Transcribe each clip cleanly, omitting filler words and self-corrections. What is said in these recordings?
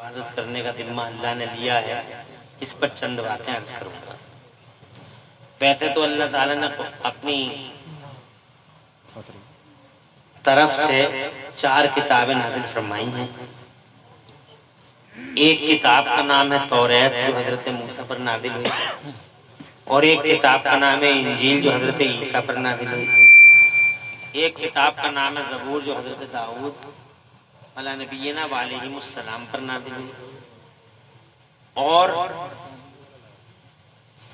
عبادت کرنے کا ذمہ اللہ نے لیا ہے، اس پر چند باتیں عرض کروں گا۔ ویسے تو اللہ تعالیٰ نے اپنی طرف سے 4 کتابیں نازل فرمائی ہیں۔ ایک کتاب کا نام ہے توریت جو حضرت موسیٰ پر نازل ہوئی، اور ایک کتاب کا نام ہے انجیل جو حضرت عیسیٰ پر نازل ہوئی، ایک کتاب کا نام ہے زبور جو حضرت داؤد علیہ نبینا علیہ السلام پر نازل ہوئی، اور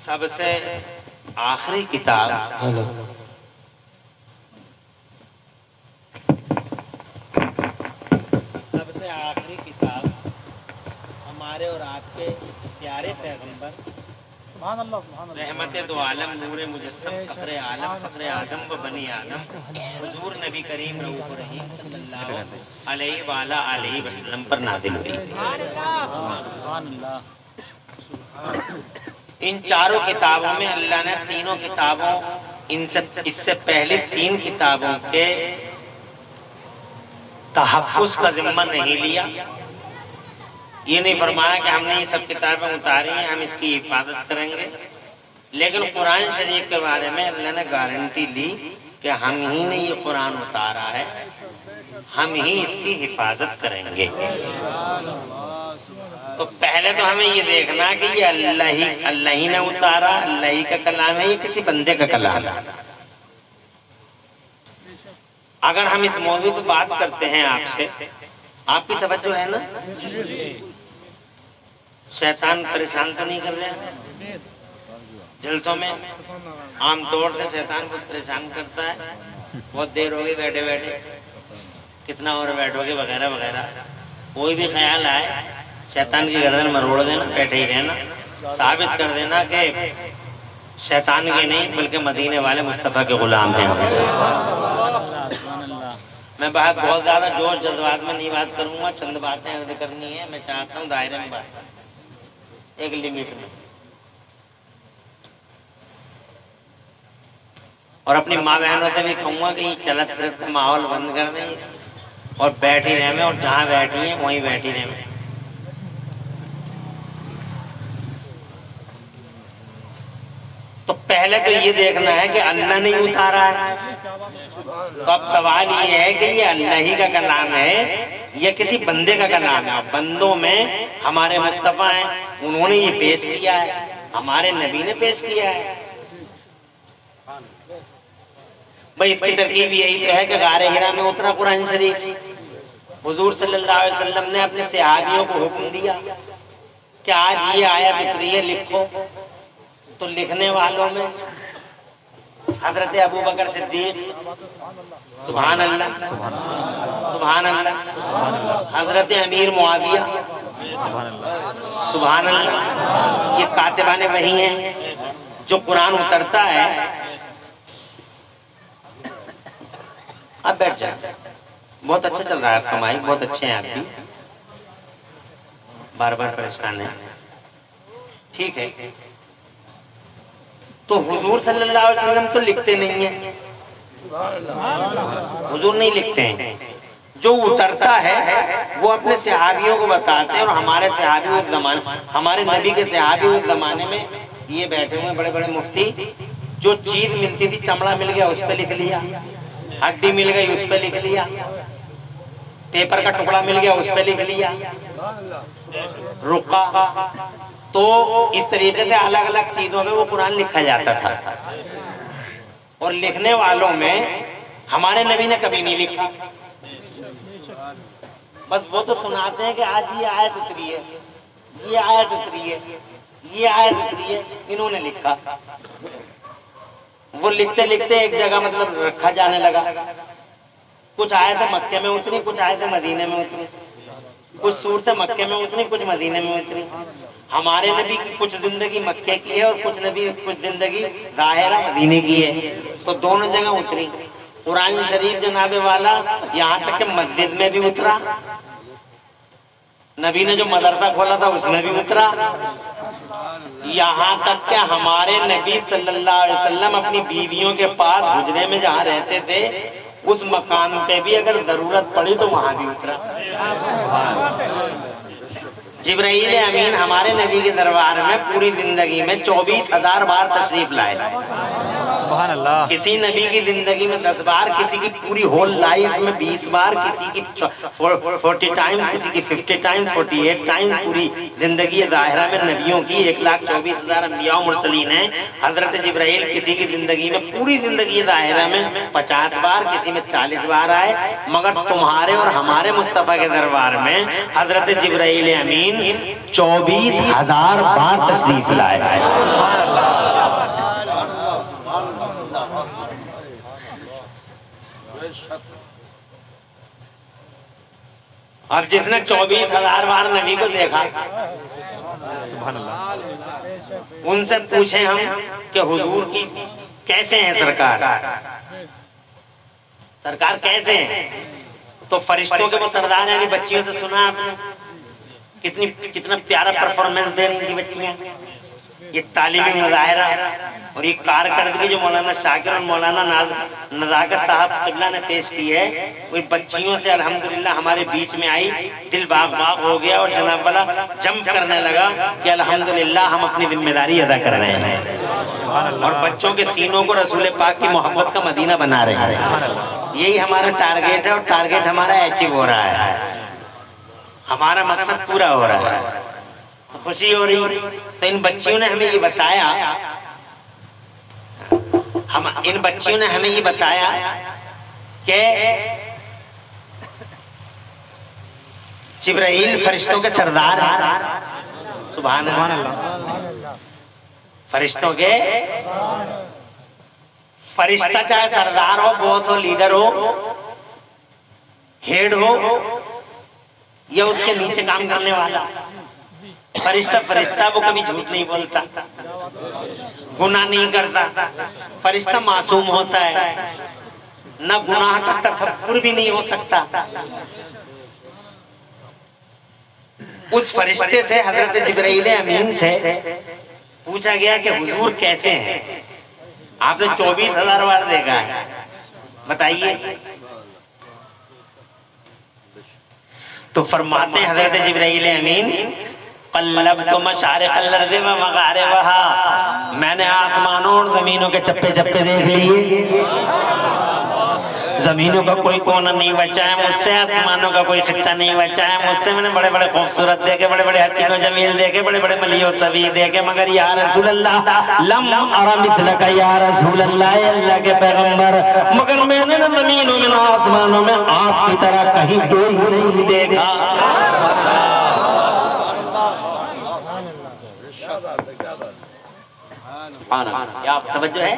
سب سے آخری کتاب ہمارے اور آپ کے پیارے پیغمبر سبحان اللہ رحمت دو عالم نور مجسم فخر عالم فخر آدم و بنی آدم حضور نبی کریم رؤوف رحیم صلی اللہ علیہ وآلہ علیہ وسلم پر نازل ہوئی۔ سبحان اللہ۔ ان چاروں کتابوں میں اللہ نے تینوں کتابوں اس سے پہلے 3 کتابوں کے تحفظ کا ذمہ نہیں لیا۔ یہ نہیں فرمایا کہ ہم نے یہ سب کتابیں اتاری ہیں، ہم اس کی حفاظت کریں گے، لیکن قرآن شریف کے بارے میں اللہ نے گارنٹی لی کہ ہم ہی نے یہ قرآن اتارا ہے، ہم ہی اس کی حفاظت کریں گے۔ تو پہلے تو ہمیں یہ دیکھنا کہ یہ اللہ ہی نے اتارا، اللہ ہی کا کلام ہے، یہ کسی بندے کا کلام ہے۔ اگر ہم اس موضوع پہ بات کرتے ہیں آپ سے، آپ کی توجہ ہے نا؟ شیطان پریشان تو نہیں کر رہے جلسوں میں؟ عام طور سے شیطان کو پریشان کرتا ہے، بہت دیر ہو گئی بیٹھے بیٹھے، کتنا اور بیٹھو گے وغیرہ وغیرہ۔ کوئی بھی خیال آئے شیطان کی گردن مروڑ دینا، بیٹھے ہی رہنا، ثابت کر دینا کہ شیطان کے نہیں بلکہ مدینے والے مصطفیٰ کے غلام ہیں۔ میں بہت زیادہ جوش جذبات میں نہیں بات کروں گا، چند باتیں عرض کرنی ہے۔ میں چاہتا ہوں دائرے میں بات کریں، ایک لمٹ میں، اور اپنی ماں بہنوں سے بھی کہوں گا کہ یہ چلت پھرت کا ماحول بند کر دیں اور بیٹھی رہیں، اور جہاں بیٹھی ہیں وہیں بیٹھی رہیں۔ تو پہلے تو یہ دیکھنا ہے کہ اللہ نے اتارا ہے۔ تو اب سوال یہ ہے کہ یہ اللہ ہی کا کلام ہے یا کسی بندے کا کلام ہے؟ بندوں میں ہمارے مصطفیٰ ہیں، انہوں نے یہ پیش کیا ہے، ہمارے نبی نے پیش کیا ہے۔ بھئی اس کی ترکیب یہی تو ہے کہ غار حرا میں اترا قرآن شریف، حضور صلی اللہ علیہ وسلم نے اپنے صحابیوں کو حکم دیا کہ آج یہ آیت اتری ہے، لکھو۔ تو لکھنے والوں میں حضرت ابو بکر صدیق سبحان اللہ سبحان اللہ، حضرت امیر معاویہ سبحان اللہ، یہ کاتبان وحی ہیں۔ جو قرآن اترتا ہے، اب بیٹھ جائیں، بہت اچھا چل رہا ہے آپ کا مائک، بہت اچھے ہیں آپ بھی، بار بار پریشان ہیں، ٹھیک ہے۔ تو حضور صلی اللہ علیہ وسلم تو لکھتے نہیں ہیں، حضور نہیں لکھتے ہیں، جو اترتا ہے وہ اپنے صحابیوں کو بتاتے ہیں، اور ہمارے صحابی اس زمانے، ہمارے نبی کے صحابی اس زمانے میں یہ بیٹھے ہوئے بڑے بڑے مفتی، جو چیز ملتی تھی، چمڑا مل گیا اس پہ لکھ لیا، ہڈی مل گئی اس پہ لکھ لیا، پیپر کا ٹکڑا مل گیا اس پہ لکھ لیا، رقعہ۔ تو اس طریقے سے الگ الگ چیزوں میں وہ قرآن لکھا جاتا تھا، اور لکھنے والوں میں ہمارے نبی نے کبھی نہیں لکھا، بس وہ تو سناتے ہیں کہ آج یہ آیت اتری ہے، یہ آیت اتری ہے، یہ آیت اتری ہے، انہوں نے لکھا۔ وہ لکھتے لکھتے ایک جگہ مطلب رکھا جانے لگا، کچھ آیتیں مکے میں اتری، کچھ آیتیں مدینے میں اتری، کچھ صورتیں مکے میں اتری، کچھ مدینے میں اتری۔ ہمارے نبی کی کچھ زندگی مکے کی ہے، اور کچھ زندگی ظاہرہ مدینے کی ہے، تو دونوں جگہ اتری۔ قرآن شریف جناب والا یہاں تک کہ مسجد میں بھی اترا، نبی نے جو مدرسہ کھولا تھا اس میں بھی اترا، یہاں تک کہ ہمارے نبی صلی اللہ علیہ وسلم اپنی بیویوں کے پاس حجرے میں جہاں رہتے تھے اس مقام پہ بھی اگر ضرورت پڑی تو وہاں بھی اترا۔ جبرائیل امین ہمارے نبی کے دربار میں پوری زندگی میں 24,000 بار تشریف لائے. سبحان اللہ. کسی نبی کی زندگی میں 10 بار، کسی کی پوری ہول لائف میں 20 بار، کسی کی 40 ٹائمز، کسی کی 50 ٹائمز، 48 ٹائمز. پوری زندگی ظاہرہ میں نبیوں کی 1,24,000 انبیاء و مرسلین ہیں. حضرت جبرائیل کسی کی زندگی میں پوری زندگی ظاہرہ میں 50 بار، کسی میں 40 بار آئے. مگر تمہارے اور ہمارے مصطفیٰ کے دربار میں حضرت جبرائیل امین 24,000 بار تشریف لائے. اب جس نے 24,000 بار نبی کو دیکھا، سبحان اللہ، ان سے پوچھیں ہم کہ حضور کی کیسے ہیں سرکار، سرکار کیسے ہیں؟ تو فرشتوں کے وہ سردار ہیں. بچیوں سے سنا آپ نے کتنا پیارا پرفارمنس دے رہی تھی بچیاں. یہ تعلیمی مظاہرہ اور یہ کارکردگی جو مولانا شاکر اور مولانا نزاکت صاحب قبلہ نے پیش کی ہے، وہ بچیوں سے الحمدللہ ہمارے بیچ میں آئی. دل باغ باغ ہو گیا اور جناب والا جمپ کرنے لگا کہ الحمدللہ ہم اپنی ذمہ داری ادا کر رہے ہیں اور بچوں کے سینوں کو رسول پاک کی محبت کا مدینہ بنا رہے ہیں. یہی ہمارا ٹارگیٹ ہے اور ٹارگیٹ ہمارا اچیو ہو رہا ہے، ہمارا مقصد پورا ہو رہا ہے. خوشی ہو رہی. تو ان بچیوں نے ہمیں یہ بتایا، ان بچیوں نے ہمیں یہ بتایا کہ جبرائیل فرشتوں کے سردار ہیں. سبحان اللہ. فرشتوں کے فرشتہ چاہے سردار ہو، باس ہو، لیڈر ہو، ہیڈ ہو یا اس کے نیچے کام کرنے والا، فرشتہ وہ کبھی جھوٹ نہیں بولتا، گناہ نہیں کرتا. فرشتہ معصوم ہوتا ہے، نہ گناہ کا تصور بھی نہیں ہو سکتا. اس فرشتے سے حضرت جبرائیل امین سے پوچھا گیا کہ حضور کیسے ہیں؟ آپ نے 24,000 بار دیکھا ہے، بتائیے. تو فرماتے ہیں حضرت جبرائیل امین، قلبت مشارق الارض و مغاربها، میں نے آسمانوں اور زمینوں کے چپے چپے دیکھ لیے. زمینوں کا کوئی کونا نہیں بچا ہے مجھ سے، آسمانوں کا کوئی خطہ نہیں بچا ہے مجھ سے. میں نے بڑے بڑے خوبصورت دیکھے، بڑے بڑے حسین و جمیل دیکھے، بڑے بڑے ملی و سبی دیکھے، مگر یا رسول اللہ لم ارى مثلک یا رسول اللہ، اللہ کے پیغمبر، مگر میں نے زمینوں میں آسمانوں میں آپ کی طرح کہیں کوئی نہیں دیکھا. کیا توجہ ہے؟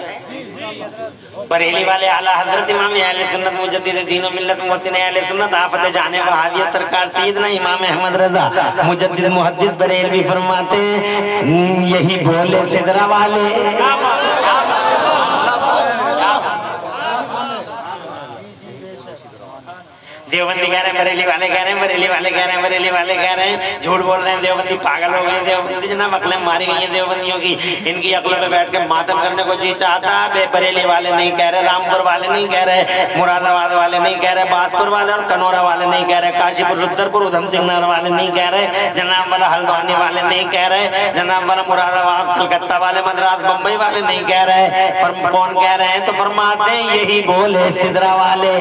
بریلی والے اعلیٰ حضرت امام اہل سنت مجدد دین و ملت محسن اہل سنت آفت جانے وہابیت سرکار سیدنا امام احمد رضا مجدد محدث بریلوی فرماتے ہیں، یہی بولے سدرہ والے. دیوبندی کہہ رہے ہیں، بریلی والے کہہ رہے ہیں، بریلی والے کہہ رہے ہیں، بریلی والے کہہ رہے ہیں، جھوٹ بول رہے ہیں. دیوبندی پاگل ہو گئے ہیں. دیوبندی جناب عقلیں ماری گئی ہیں دیوبندیوں کی. ان کی عقلوں پہ بیٹھ کے ماتم کرنے کو جی چاہتا ہے. بریلی والے نہیں کہہ رہے، رامپور والے نہیں کہہ رہے، مراد آباد والے نہیں کہہ رہے، باسپور والے اور کنورا والے نہیں کہہ رہے، کاشی پور رودرپور ادھم سنگھ نگر والے نہیں کہہ رہے، جناب والا ہلدوانی والے نہیں کہہ رہے، جناب والا مراد آباد کلکتہ والے مدراس بمبئی والے نہیں کہہ رہے. کون کہہ رہے ہیں؟ تو فرماتے ہیں یہی بولے سدرہ والے.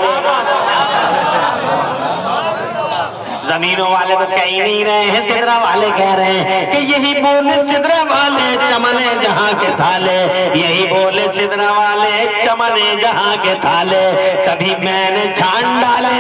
زمینوں والے تو کہہ ہی نہیں رہے ہیں، سدرہ والے کہہ رہے ہیں کہ یہی بولے سدرہ والے چمنے جہاں کے تھالے، یہی بولے سدرہ والے چمنے جہاں کے تھالے، سبھی میں نے چھان ڈالے.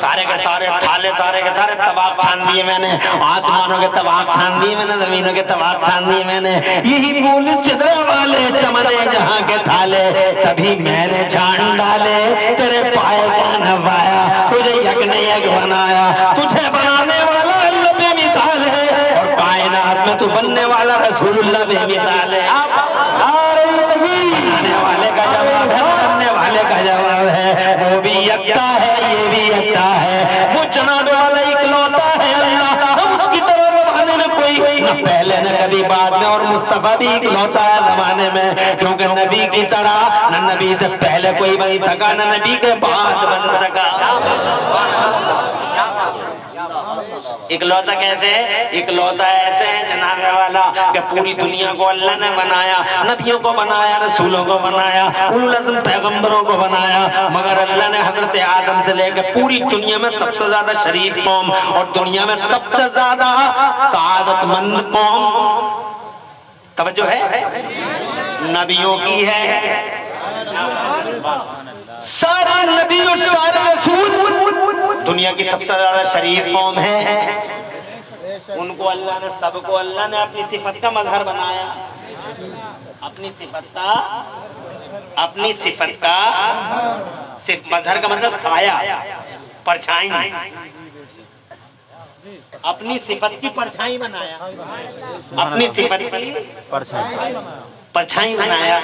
سارے کے سارے تھالے، سارے کے سارے طباق چھان دیے میں نے، آسمانوں کے طباق چھان دیے میں نے، زمینوں کے طباق چھان دیے میں نے. یہی بولے سدرہ والے چمنے جہاں کے تھالے، سبھی میں نے چھان ڈالے. تیرے پائے کا نوایا، تجھے یک نے یک بنایا، تجھے بنانے والا اللہ بے مثال ہے اور کائنات میں تو بننے والا رسول اللہ بے مثال ہے. سارے بنانے والے کا جواب ہے، بننے والے کا جواب ہے. وہ بھی یکتا ہے، یہ بھی یکتا ہے، وہ چنانے والا اکلوتا ہے اللہ. ہم اس کی طرح زمانے میں کوئی نہ پہلے نہ کبھی بعد میں، اور مصطفیٰ بھی اکلوتا ہے زمانے میں، کیونکہ نبی کی طرح نہ نبی سے پہلے کوئی بن سکا، نہ نبی کے بعد بن سکا. اکلوتا کیسے ہے؟ اکلوتا ایسے ہے جناب والا کہ پوری دنیا کو اللہ نے بنایا، نبیوں کو بنایا، رسولوں کو بنایا، اولو العزم پیغمبروں کو بنایا، مگر اللہ نے حضرت آدم سے لے کے پوری دنیا میں سب سے زیادہ شریف قوم اور دنیا میں سب سے زیادہ سعادت مند قوم توجہ ہے نبیوں کی ہے۔ سارے نبی اور سارے رسول دنیا کی سب سے زیادہ شریف قوم ہے، ان کو اللہ نے سب کو اللہ نے اپنی صفت کا مظہر بنایا، اپنی صفت کا مظہر کا مطلب سایہ، پرچھائی، اپنی صفت کی پرچھائی بنایا، اپنی صفت کی پرچھائی بنایا۔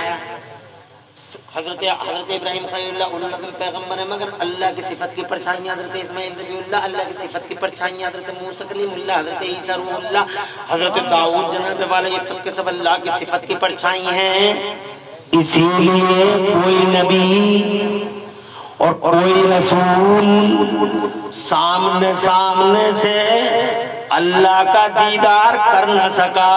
حضرت ابراہیم خلیل اللہ اولو العزم پیغمبر ہے، مگر اللہ کی صفت کی پرچھائیاں حضرت اسماعیل نبی اللہ، اللہ کی صفت کی پرچھائیاں حضرت موسیٰ کلیم اللہ، حضرت عیسیٰ روح اللہ، حضرت داؤد جناب والا، یہ سب کے سب اللہ کی صفت کی پرچھائی ہیں۔ اسی لیے کوئی نبی اور کوئی رسول سامنے سے اللہ کا دیدار کر نہ سکا۔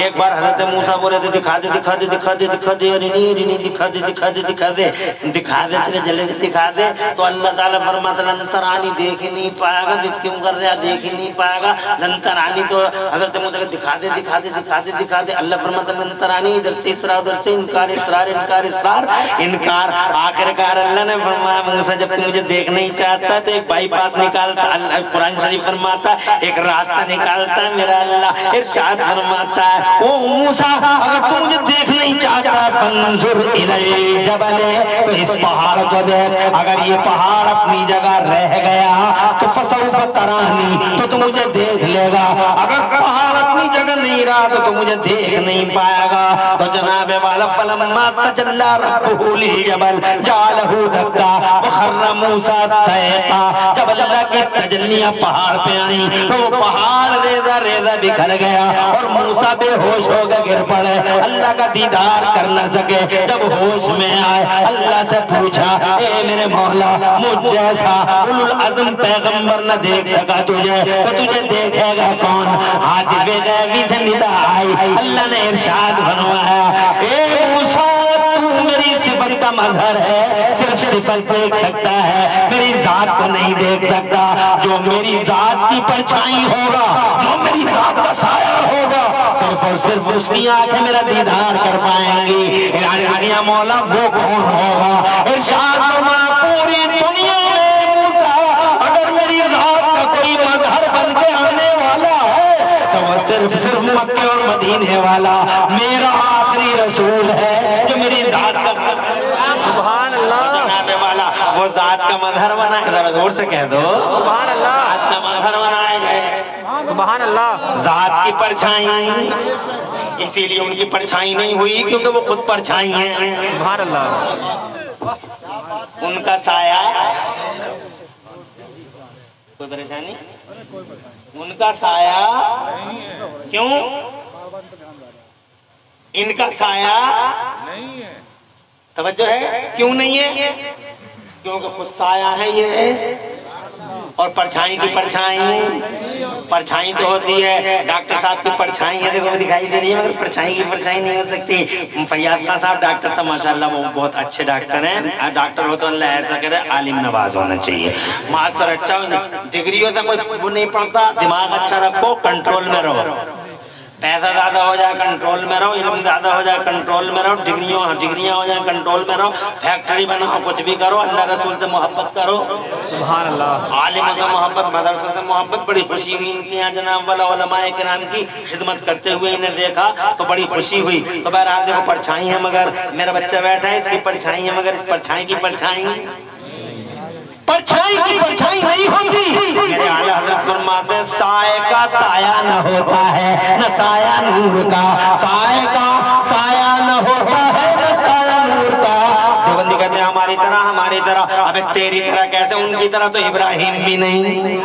ایک بار حضرت موسیٰ بولے تھے دکھا دے دکھا دے دکھا دے دکھا دے، رینی دکھا دے دکھا دے دکھا دے دکھا دے تیرے جلے سے دکھا دے، تو اللہ تعالیٰ فرماتا لن ترانی، دیکھ ہی نہیں پائے گا، ضد کیوں کر رہا، دیکھ ہی نہیں پائے گا، لن ترانی۔ تو حضرت موسیٰ کہ دکھا دے دکھا دے دکھا دے دکھا دے، اللہ فرماتا لن ترانی، ادھر سے اسرار ادھر سے انکار اسرار انکار اسرار انکار، آخرکار اللہ نے فرمایا موسیٰ جب تو مجھے دیکھ نہیں چاہتا تو ایک بائی پاس نکالتا، اللہ قرآن شریف فرماتا ایک راستہ نکالتا ہے میرا اللہ، ارشاد فرماتا ہے او موسیٰ اگر تو مجھے دیکھ نہیں چاہتا فانظر الی جبل، تو اس پہاڑ کو دیکھ، اگر یہ پہاڑ اپنی جگہ رہ گیا تو فسوف ترانی، تو مجھے دیکھ لے گا، اگر پہاڑ اپنی جگہ نہیں رہا تو مجھے دیکھ نہیں پائے گا۔ تو جناب والا فلما تجلی ربہ للجبل جعلہ دکا وخر موسیٰ صعقا، جب اللہ کی تجلیاں پہاڑ پہ آئیں تو وہ پہاڑ ریزہ ریزہ بکھر گیا اور موسیٰ بے ہوش ہو گئے، گر پڑے، اللہ کا دیدار کر نہ سکے۔ جب ہوش میں آئے اللہ سے پوچھا اے میرے مولا مجھ جیسا اولو العزم پیغمبر نہ دیکھ سکا تجھے، تو تجھے دیکھے گا کون؟ حاطف غیبی سے ندا آئی، اللہ نے ارشاد فرمایا اے موسیٰ تو میری صفت کا مظہر ہے، صرف صفت دیکھ سکتا ہے، میری ذات کو نہیں دیکھ سکتا۔ جو میری ذات کی پرچھائی ہوگا، جو میری ذات کا سایہ ہوگا، صرف اور صرف اس کی آنکھیں میرا دیدار کر پائیں گی۔ مولا وہ کون ہوگا؟ ارشاد فرمایا پوری دنیا میں موسیٰ اگر میری ذات کا کوئی مظہر بن کے آنے والا ہے تو وہ صرف مکہ اور مدینے والا میرا آخری رسول ہے جو میری ذات کا سبحان اللہ جناب والا وہ ذات کا مظہر بنائے، ذرا زور سے کہہ دو سبحان اللہ، ذات کا مظہر بنائے گئے، سبحان اللہ، ذات کی پرچھائی، اسی لیے ان کی پرچھائی نہیں ہوئی کیونکہ وہ خود پرچھائی ہیں، سبحان اللہ، ان کا سایہ کوئی پریشانی، ان کا سایہ کیوں؟ ان کا سایہ توجہ ہے کیوں نہیں ہے؟ کیونکہ خود سایہ ہے یہ، اور پرچھائی کی پرچھائی تو ہوتی ہے، ڈاکٹر صاحب کی پرچھائی ہے دیکھو دکھائی دے رہی ہے، مگر پرچھائی کی پرچھائی نہیں ہو سکتی۔ فیاض خان صاحب ڈاکٹر صاحب ماشاءاللہ وہ بہت اچھے ڈاکٹر ہیں، ڈاکٹر ہو تو اللہ ایسا کرے عالم نواز ہونا چاہیے، ماسٹر اچھا ہونا، ڈگری ہوتا کوئی وہ نہیں پڑھتا، دماغ اچھا رکھو، کنٹرول میں رہو، پیسہ زیادہ ہو جائے کنٹرول میں رہو، علم زیادہ ہو جائے کنٹرول میں رہو، ڈگریاں ہو جائیں کنٹرول میں رہو، فیکٹری بناؤ کچھ بھی کرو، اللہ رسول سے محبت کرو، سبحان اللہ، عالموں سے محبت، مدرسوں سے محبت۔ بڑی خوشی ہوئی ان کے یہاں جناب والا علماء کرام کی خدمت کرتے ہوئے انہیں دیکھا تو بڑی خوشی ہوئی۔ تو بہرحال دیکھو پرچھائی ہے، مگر میرا بچہ بیٹھا ہے اس کی پرچھائی ہے، مگر اس پرچھائی کی پرچھائی نہیں ہوتی۔ میرے اعلیٰ حضرت فرماتے ہیں سائے کا سایہ نہ ہوتا ہے نہ سایہ نور کا، سائے کا سایہ نہ ہوتا ہے نہ سایہ نور کا۔ دیوبندی کہتے ہیں ہماری طرح ہمارے ہماری طرح. اب تیری طرح کیسے؟ ان کی طرح تو ابراہیم بھی نہیں.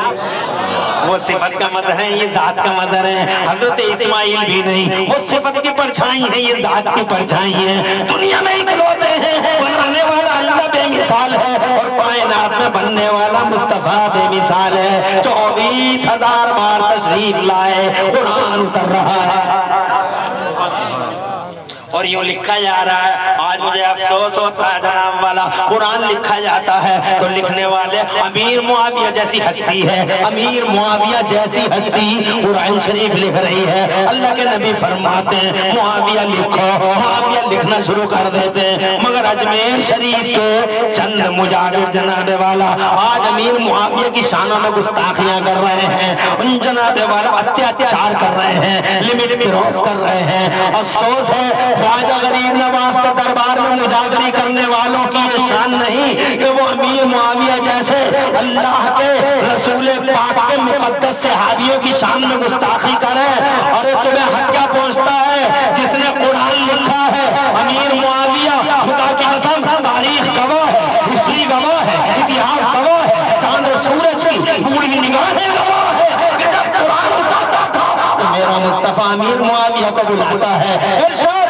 وہ صفت کا مظہر ہے، یہ ذات کا مظہر ہے. حضرت اسماعیل بھی نہیں، وہ صفت کی پرچھائی ہے، یہ ذات کی پرچھائی ہے. دنیا میں اکلوتے ہیں، بنانے والا اللہ بے مثال ہے، اور کائنات میں بننے والا مصطفیٰ بے مثال ہے. 24,000 بار تشریف لائے، قرآن اتر رہا ہے اور یوں لکھا جا رہا ہے. آج مجھے افسوس ہوتا ہے جناب والا، قرآن لکھا جاتا ہے تو لکھنے والے امیر معاویہ جیسی ہستی ہے، امیر معاویہ جیسی ہستی قرآن شریف لکھ رہی ہے. اللہ کے نبی فرماتے ہیں معاویہ لکھو، معاویہ لکھنا شروع کر دیتے ہیں. مگر اجمیر شریف کے چند مجاور جناب والا آج امیر معاویہ کی شانوں میں گستاخیاں کر رہے ہیں، ان جناب والا اتیاچار کر رہے ہیں، لمٹ کراس کر رہے ہیں. افسوس ہے خواجہ غریب نواز کے دربار میں مجاگری کرنے والوں کی یہ شان نہیں کہ وہ امیر معاویہ جیسے اللہ کے رسول پاک کے مقدس صحابیوں کی شان میں گستاخی کرے. اور تمہیں حق کیا پہنچتا ہے جس نے قرآن لکھا ہے؟ امیر معاویہ خدا کی قسم تاریخ گواہ ہے، ہسٹری گواہ ہے، اتہاس گواہ ہے، چاند و سورج کی پوری نگاہیں گواہ ہے کہ جب قرآن اترتا تھا تو میرا مصطفیٰ امیر معاویہ کو بلاتا ہے، ارشاد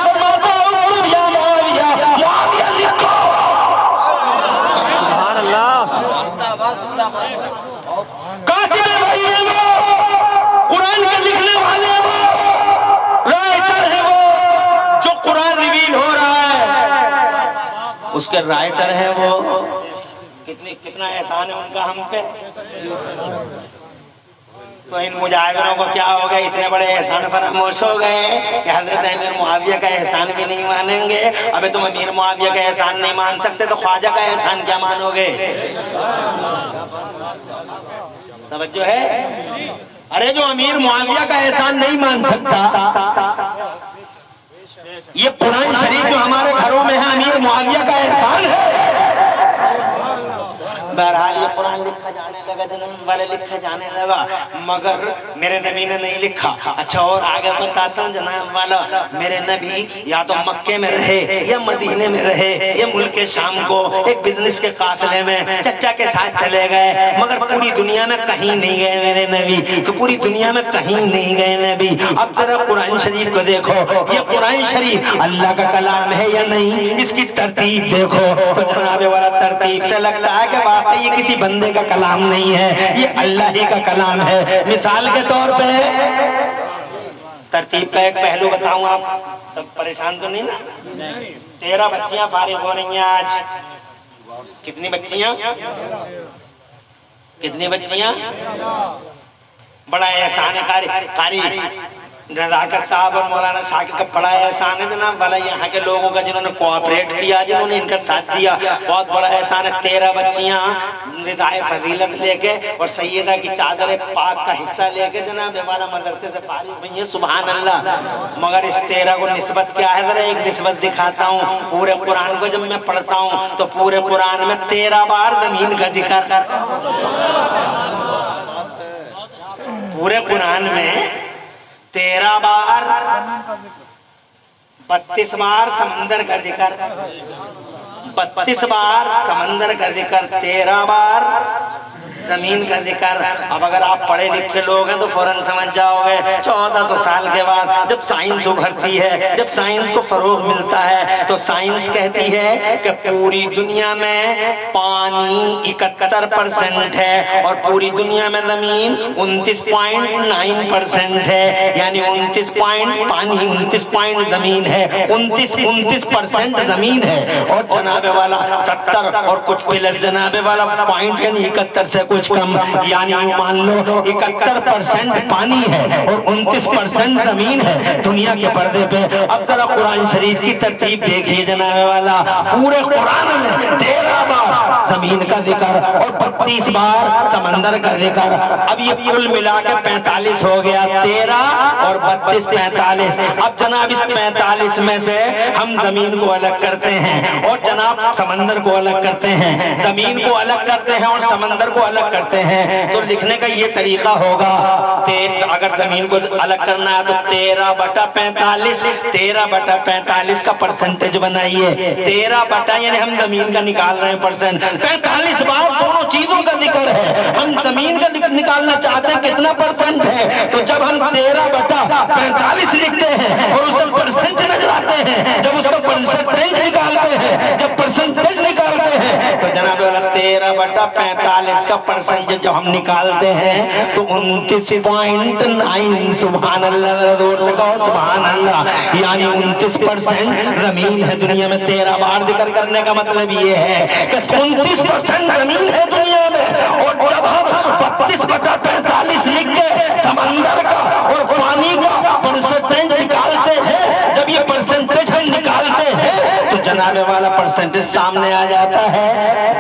قرآن کے لکھنے والے وہ رائٹر ہے، وہ جو قرآن ریویل ہو رہا ہے اس کے رائٹر ہے وہ. کتنا احسان ہے ان کا ہم پہ. تو ان مجاہروں کو کیا ہو گئے؟ اتنے بڑے احسان فراموش ہو گئے کہ حضرت امیر معاویہ کا احسان بھی نہیں مانیں گے. ابھی تم امیر معاویہ کا احسان نہیں مان سکتے تو خواجہ کا احسان کیا مانو گے؟ توجہ ہے؟ ارے جو امیر معاویہ کا احسان نہیں مان سکتا، یہ قرآن شریف جو ہمارے گھروں میں ہے امیر معاویہ کا احسان ہے. بہرحال یہ قرآن لکھا جانے لگا، جناب والے لکھا جانے لگا، مگر میرے نبی نے نہیں لکھا. اچھا اور آگے بتاتا ہوں جناب والا، میرے نبی یا تو مکے میں رہے یا مدینے میں رہے یا ملک شام کو ایک بزنس کے قافلے میں چچا کے ساتھ چلے گئے، مگر پوری دنیا میں کہیں نہیں گئے میرے نبی، کہ پوری دنیا میں کہیں نہیں گئے نبی. اب ذرا قرآن شریف کو دیکھو، یہ قرآن شریف اللہ کا کلام ہے یا نہیں؟ اس کی ترتیب دیکھو تو جناب والا ترتیب سے لگتا ہے کہ یہ کسی بندے کا کلام نہیں ہے، یہ اللہ ہی کا کلام ہے. مثال کے طور پہ ترتیب کا ایک پہلو بتاؤں، آپ تب پریشان تو نہیں نا؟ 13 بچیاں فارغ ہو رہی ہیں آج. کتنی بچیاں؟ کتنی بچیاں؟ بڑا احسان ہے قاری رضاکت صاحب اور مولانا شاکر کا بڑا احسان ہے جناب والا یہاں کے لوگوں کا جنہوں نے کوآپریٹ کیا، جنہوں نے ان کا ساتھ دیا. بہت بڑا احسان ہے. 13 بچیاں ردائے فضیلت لے کے اور سیدہ کی چادر پاک کا حصہ لے کے جناب والا مدرسے سے فارغ ہوئی ہیں. سبحان اللہ. مگر اس 13 کو نسبت کیا ہے؟ ذرا ایک نسبت دکھاتا ہوں. پورے قرآن کو جب میں پڑھتا ہوں تو پورے قرآن میں 13 بار زمین کا ذکر، پورے قرآن میں 13 بار، 32 بار سمندر کا ذکر، 32 بار سمندر کا ذکر، 13 بار زمین کا ذکر. اب اگر آپ پڑھے لکھے لوگ ہیں تو فوراً سمجھ جاؤ گے 1400 سال کے بعد جب سائنس ابھرتی ہے، جب سائنس کو فروغ ملتا ہے تو سائنس کہتی ہے کہ پوری دنیا میں پانی 71% ہے اور پوری دنیا میں زمین 29.9% ہے. یعنی 29 پوائنٹ پانی، 29 پوائنٹ زمین ہے، 29% زمین ہے. اور جناب والا 70 اور کچھ پلس جناب والا پوائنٹ یعنی 71 سے کچھ کم، یعنی مان لو 71% پانی ہے اور 29% زمین ہے دنیا کے پردے پہ. اب ذرا قرآن شریف کی ترتیب دیکھیے جناب والا، پورے قرآن میں 13 بار زمین کا ذکر اور 32 بار سمندر کا ذکر. اب یہ کل ملا کے 45 ہو گیا. 13 اور 32 45. اب جناب اس 45 میں سے ہم زمین کو الگ کرتے ہیں اور جناب سمندر کو الگ کرتے ہیں, زمین کو الگ کرتے ہیں اور سمندر کو الگ کرتے ہیں. تو لکھنے کا یہ طریقہ ہوگا, اگر زمین کو الگ کرنا ہے تو 13/45. 13/45 کا پرسنٹیج بنائیے. 13 یعنی ہم زمین کا نکال رہے ہیں پرسنٹ. 45 بار دونوں چیزوں کا ذکر ہے. ہم زمین کا نکالنا چاہتے ہیں کتنا پرسنٹ ہے, تو جب ہم 13/45 لکھتے ہیں اور اسے پرسنٹ نکالتے ہیں, جب اس کا پرسنٹیج نکالتے ہیں, جب پرسنٹیج نکالتے ہیں تو جناب 13/45 کا پرسنٹیج جب ہم نکالتے ہیں تو 29.9. سبحان اللہ, سبحان اللہ. یعنی 29% زمین ہے دنیا میں. 13 بار ذکر کرنے کا مطلب یہ ہے کہ 29% زمین ہے دنیا میں. اور جب ہم 32/45 لکھ کے سمندر کا اور پانی کا پرسنٹیج نکالتے ہیں, جب یہ پرسنٹیج ہم نکالتے ہیں تو جناب والا پرسنٹیج سامنے آ جاتا ہے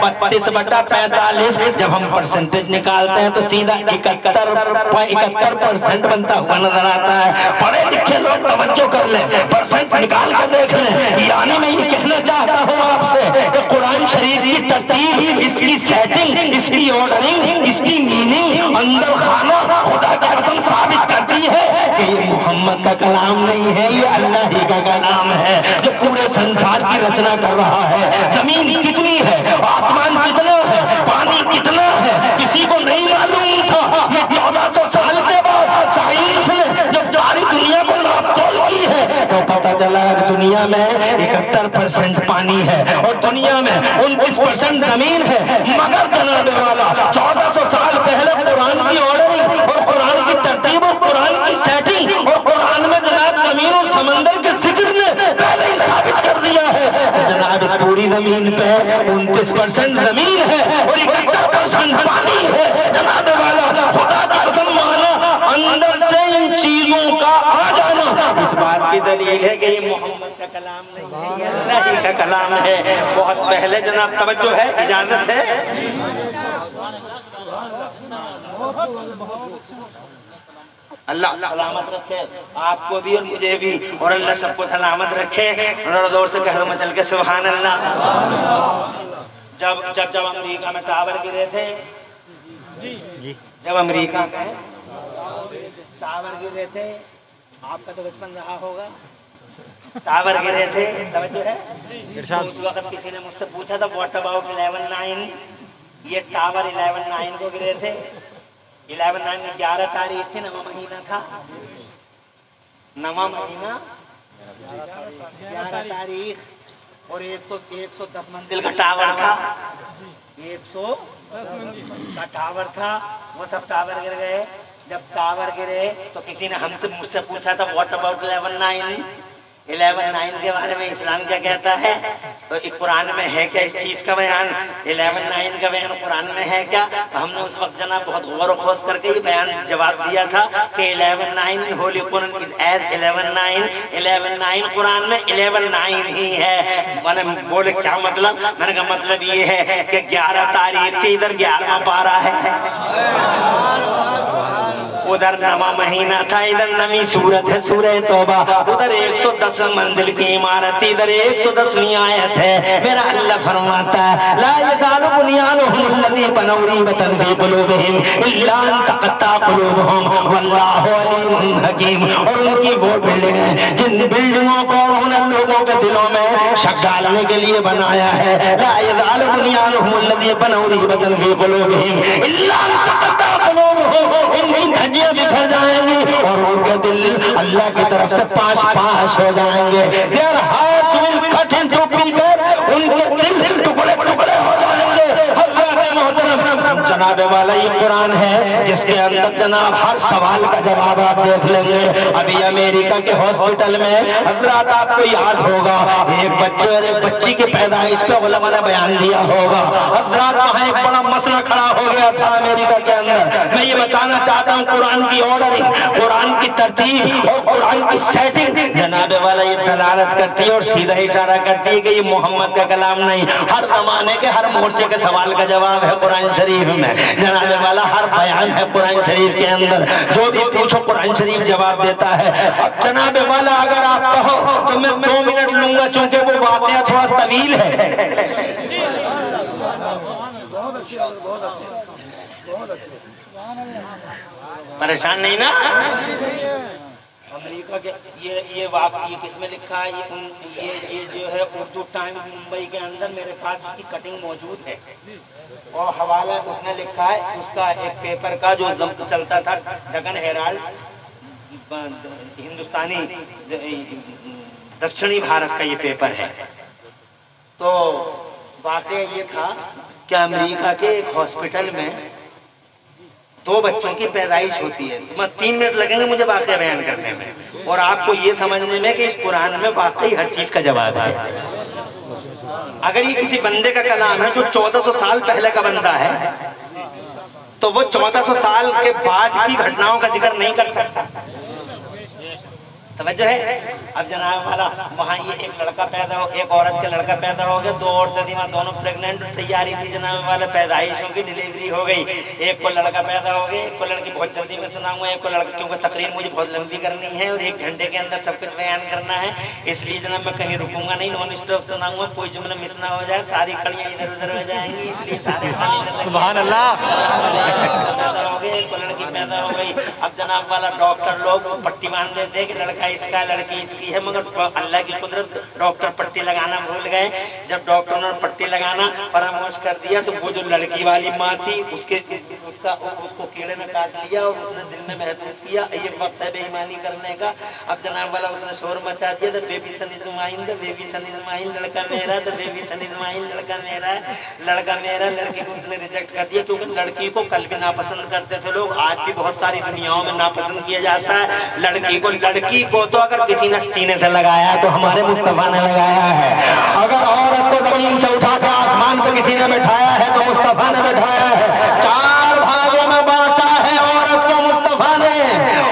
32/45. جب ہم پرسنٹیج نکالتے ہیں تو سیدھا 71% بنتا ہوا نظر آتا ہے. پڑھے لکھے لوگ توجہ کر لیں, پرسنٹ نکال کر دیکھ لیں. یعنی میں یہ کہنا چاہتا ہوں آپ سے کہ قرآن شریف کی ترتیب, اس کی سیٹنگ, اس کی آرڈرنگ, اس کی میننگ, اندر خانہ خدا کی قسم ثابت کرتی ہے کہ یہ محمد کا کلام نہیں ہے, یہ اللہ ہی کا کلام ہے جو پورے سنسار کی رچنا کر رہا ہے. زمین کتنی ہے, آسمان کتنا ہے, پانی کتنا ہے, کسی کو نہیں معلوم تھا. یہ 1400 سال کے بعد سائنس نے جب ساری دنیا کو ناپ تول کی ہے تو پتہ چلا کہ دنیا میں 71% پانی ہے اور دنیا میں 29% زمین ہے. مگر جناب والا 1400 سال پہلے قرآن کی آرڈرنگ اور قرآن کی ترتیب اور قرآن کی سیٹنگ اور قرآن میں جناب زمین اور سمندر کے ذکر نے پہلے ہی ثابت کر دیا ہے جناب اس پوری زمین پہ 29% زمین ہے اور 71% پانی ہے. جناب والا خدا کی قسم مانا اندر سے ان چیزوں کا آ جانا اس بات کی دلیل ہے کہ یہ محمد کا کلام نہیں ہے, یہ اللہ ہی کا کلام ہے. بہت پہلے جناب توجہ ہے, اجازت ہے. اللہ سلامت رکھے آپ کو بھی اور مجھے بھی, اور اللہ سب کو سلامت رکھے. اور دور سے کہہ دو مچل کے سبحان اللہ. جب امریکہ میں ٹاور گرے تھے, جب امریکہ میں ٹاور گرے تھے, آپ کا تو بچپن رہا ہوگا, ٹاور گرے تھے, توجہ ہے. اس وقت کسی نے مجھ سے پوچھا تھا واٹ اباؤٹ 11/9, یہ ٹاور 11/9 کو گرے تھے. 11/9 میں 11 تاریخ تھی, 9واں مہینہ تھا, 9واں مہینہ 11 تاریخ, اور 110 منزل کا ٹاور تھا, 110 کا ٹاور تھا. وہ سب ٹاور گر گئے. جب ٹاور گرے تو کسی نے مجھ سے پوچھا تھا واٹ اباؤٹ 11/9, 11/9 کے بارے میں اسلام کیا کہتا ہے. تو قرآن میں ہے کیا اس چیز کا بیان, 11/9 کا بیان قرآن میں ہے کیا. ہم نے اس وقت جناب بہت غور و خوض کر کے یہ بیان جواب دیا تھا کہ 11/9 ہولی قرآن از ایز 11/9. 11/9 قرآن میں 11/9 ہی ہے. میں نے بولے کیا مطلب, میں نے کہا مطلب یہ ہے کہ 11 تاریخ کی ادھر 11واں پارہ ہے, ادھر 9واں مہینہ تھا, ادھر 9ویں سورت ہے سورہ توبہ, ادھر 110 منزل کی عمارت, ادھر 110ویں آیت ہے. میرا اللہ فرماتا ہے لا یزال بنیانہم الذی بنوا ریبۃ فی قلوبہم الا ان تقطع قلوبہم واللہ علیم حکیم. اور ان کی وہ بلڈنگیں جن بلڈنگوں کو انہوں نے لوگوں کے دلوں میں شک ڈالنے کے لیے بنایا ہے, لا یزال بنیانہم الذی بنوا ریبۃ فی قلوبہم الا ان تقطع قلوبہم, ان کی دھجیاں بکھر جائیں گی اور ان کے دل اللہ کی طرف سے پاش پاش ہو جائیں گے. Their hearts will cut into pieces, ان کے دل ٹکڑے ٹکڑے ہو جائیں گے. حضرت محترم جناب والا یہ قرآن ہے جس کے اندر جناب ہر سوال کا جواب آپ دیکھ لیں گے. ابھی امریکہ کے ہاسپٹل میں حضرات آپ کو یاد ہوگا ایک بچے اور ایک بچی کی پیدائش کا علماء نے بیان دیا ہوگا. حضرات وہاں ایک بڑا مسئلہ کھڑا ہو گیا تھا امریکہ کے اندر. میں یہ بتانا چاہتا ہوں قرآن کی آرڈرنگ, قرآن کی ترتیب اور قرآن کی سیٹنگ جناب والا یہ دلالت کرتی ہے اور سیدھا اشارہ کرتی ہے کہ یہ محمد کا کلام نہیں، ہر زمانے کے ہر مورچے کے سوال کا جواب ہے قرآن شریف میں، جناب والا ہر بیان ہے قرآن شریف کے اندر، جو بھی پوچھو قرآن شریف جواب دیتا ہے۔ اب جناب والا اگر آپ کہو تو میں 2 منٹ لوں گا چونکہ وہ واقعہ تھوڑا طویل ہے۔ پریشان نہیں نا؟ امریکہ کے یہ واقعی کس میں لکھا ہے؟ یہ جو ہے اردو ٹائمز ممبئی کے اندر میرے پاس اس کی کٹنگ موجود ہے اور حوالہ اس نے لکھا ہے اس کا ایک پیپر کا جو چلتا تھا ڈکن ہیرالڈ، ہندوستانی دکشنی بھارت کا یہ پیپر ہے۔ تو واقعہ یہ تھا کہ امریکہ کے ایک ہاسپٹل میں 2 بچوں کی پیدائش ہوتی ہے۔ 3 منٹ لگیں گے مجھے واقعہ بیان کرنے میں اور آپ کو یہ سمجھنے میں کہ اس قرآن میں واقعی ہر چیز کا جواب ہے۔ اگر یہ کسی بندے کا کلام ہے جو 1400 سال پہلے کا بندہ ہے تو وہ 1400 سال کے بعد کی گھٹناؤں کا ذکر نہیں کر سکتا۔ توجہ ہے؟ اب جناب والا وہاں یہ ایک لڑکا پیدا ہو، ایک عورت کا لڑکا پیدا ہو گیا، 2 عورتیں تھیں وہاں، دونوں پریگننٹ، تیاری تھی جناب والا پیدائشوں کی، ڈیلیوری ہو گئی، ایک کو لڑکا پیدا ہو گیا، ایک کو لڑکی، بہت جلدی میں سناؤں گا، ایک کو لڑکا کیونکہ تقریر مجھے بہت لمبی کرنی ہے اور 1 گھنٹے کے اندر سب کچھ بیان کرنا ہے، اس لیے جناب میں کہیں رکوں گا نہیں، نون اسٹاپ سناؤں گا، کوئی جملہ مس نہ ہو جائے، ساری کڑیاں ادھر ادھر ہو جائیں گی، اس لیے سارے سبحان اللہ۔ پیدا ہو گئے، ایک کو لڑکی پیدا ہو گئی۔ اب جناب والا ڈاکٹر لوگ پٹی باندھ دیتے کہ لڑکا اس کا لڑکی اس کی ہے، مگر اللہ کی قدرت ڈاکٹر پٹی لگانا بھول گئے۔ جب ڈاکٹر نے پٹی لگانا فراموش کر دیا تو وہ جو لڑکی والی ماں تھی اس کو کیڑے میں کاٹ لیا اور اس نے دل میں محسوس کیا یہ وقت ہے بے ایمانی کرنے کا۔ اب جناب والا اس نے شور مچا دیا، the baby son is mine, the baby son is mine، لڑکا میرا، the baby son is mine، لڑکا میرا ہے، لڑکا میرا۔ لڑکی کو اس نے ریجیکٹ کر دیا کیونکہ لڑکی کو کل بھی ناپسند کرتے تھے لوگ، آج بھی بہت ساری دنیاؤں میں ناپسند کیا جاتا ہے لڑکی کو تو اگر کسی نے سینے سے لگایا تو ہمارے مصطفیٰ نے لگایا ہے، اگر عورت کو زمین سے اٹھا کے آسمان پہ کسی نے بٹھایا ہے تو مصطفیٰ نے بٹھایا ہے۔ 4 بھاگوں میں بانٹا ہے عورت کو مصطفیٰ نے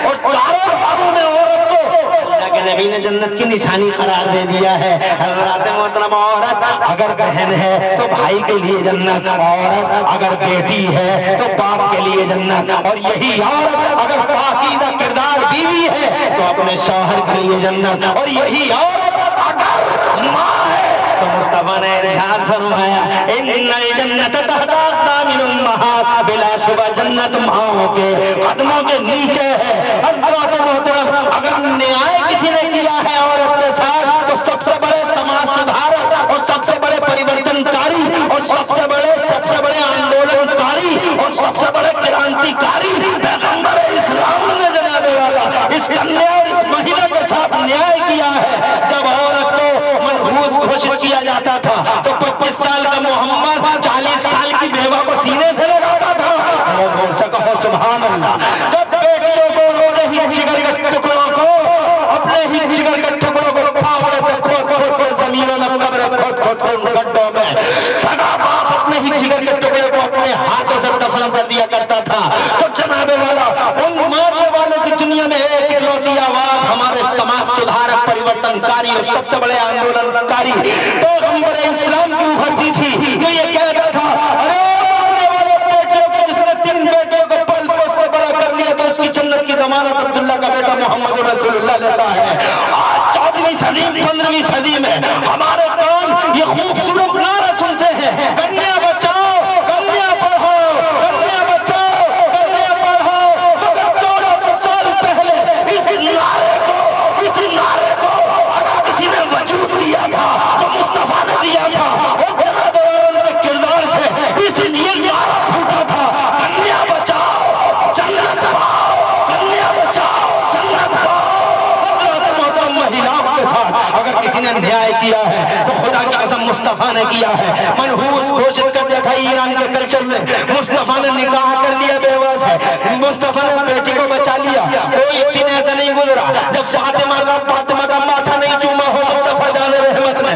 اور 4 بھاگوں میں عورت کو اللہ کے نبی نے جنت کی نشانی قرار دے دیا ہے۔ حضرات محترم، عورت اگر بہن ہے تو بھائی کے لیے جنت، عورت اگر بیٹی ہے تو باپ کے لیے جنت، اور یہی عورت اگر پاکیزہ کردار بیوی ہے تو اپنے شوہر کے لیے جنت، اور یہی عورت اگر ماں ہے تو مصطفیٰ نے ارشاد فرمایا ان الجنت تحت اقدام الامہات، بلا شبہ جنت ماؤں کے قدموں کے نیچے ہے۔ حضرات محترم، اگر نیائے کسی نے کیا ہے عورت کے ساتھ تو سب سے بڑے سماج سدھارک اور سب سے بڑے پریورتن کاری اور سب سے بڑے آندولن کاری اور سب سے بڑے کرانتی کاری پیغمبر اسلام نے جناب والا اس کنیا اور اس مہیلا کے ساتھ نیائے کیا ہے۔ جب عورت کو منحوس گھوشت کیا جاتا تھا تو 25 سال کا محمد 40 سال کی بیوہ کو سینے سے لگاتا تھا۔ اور سے کہو سبحان اللہ۔ جب بیٹیوں کو روزے ہی جگر کے ٹکڑوں کو اپنے ہی جگر کے ٹکڑوں کو پاوڑے سے کھود کھود کے زمینوں میں قبر کھود کھود گڈھوں میں سگا باپ اپنے ہی جگر کے ٹکڑے کو اپنے ہاتھوں سے دفن کر دیا کرتا تھا۔ تو جناب والا ان مارنے والوں کی دنیا میں ایک اکلوتی آواز ہمارے سماج سدھارک پریورتن کاری اور سب سے بڑے آندولن کاری پیغمبر اسلام کی ابھرتی تھی جو یہ کہتا تھا ارے مارنے والے بیٹیوں کو جس نے 3 بیٹیوں کو پل پوس کے بڑا کر لیا تو اس کی جنت کی ضمانت عبداللہ کا بیٹا محمد رسول اللہ لیتا ہے۔ آج 14ویں صدی 15ویں صدی میں ہمارے کون یہ خوبصورت نعرہ سنتے ہیں کنیا بچاؤ کنیا پڑھاؤ کنیا بچاؤ کنیا پڑھاؤ، مگر 1400 سال پہلے اس نعرے کو اگر کسی نے وجود دیا تھا تو مصطفیٰ نے دیا تھا اور جناب ان کے کردار سے اس لیے نعرہ پھوٹا تھا کنیا بچاؤ جنت پاؤ، کنیا بچاؤ جنت پاؤ۔ مہیلاؤں کے ساتھ اگر کسی نے نیائے کیا ہے تو خدا کی قسم مصطفیٰ نے کیا ہے۔ منحوس گھوشت کرتے تھا ایران کے کلچر میں، مصطفیٰ نے نکاح کر لیا بیوہ سے، مصطفیٰ نے بیٹی کو بچا لیا، کوئی دن ایسا نہیں گزرا جب فاطمہ کا ماتھا نہیں چوما ہو مصطفیٰ جان رحمت میں۔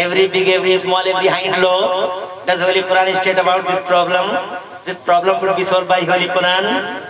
every big, every small, every hind low. Does Holy Quran state about this problem? This problem will be solved by Holy Quran.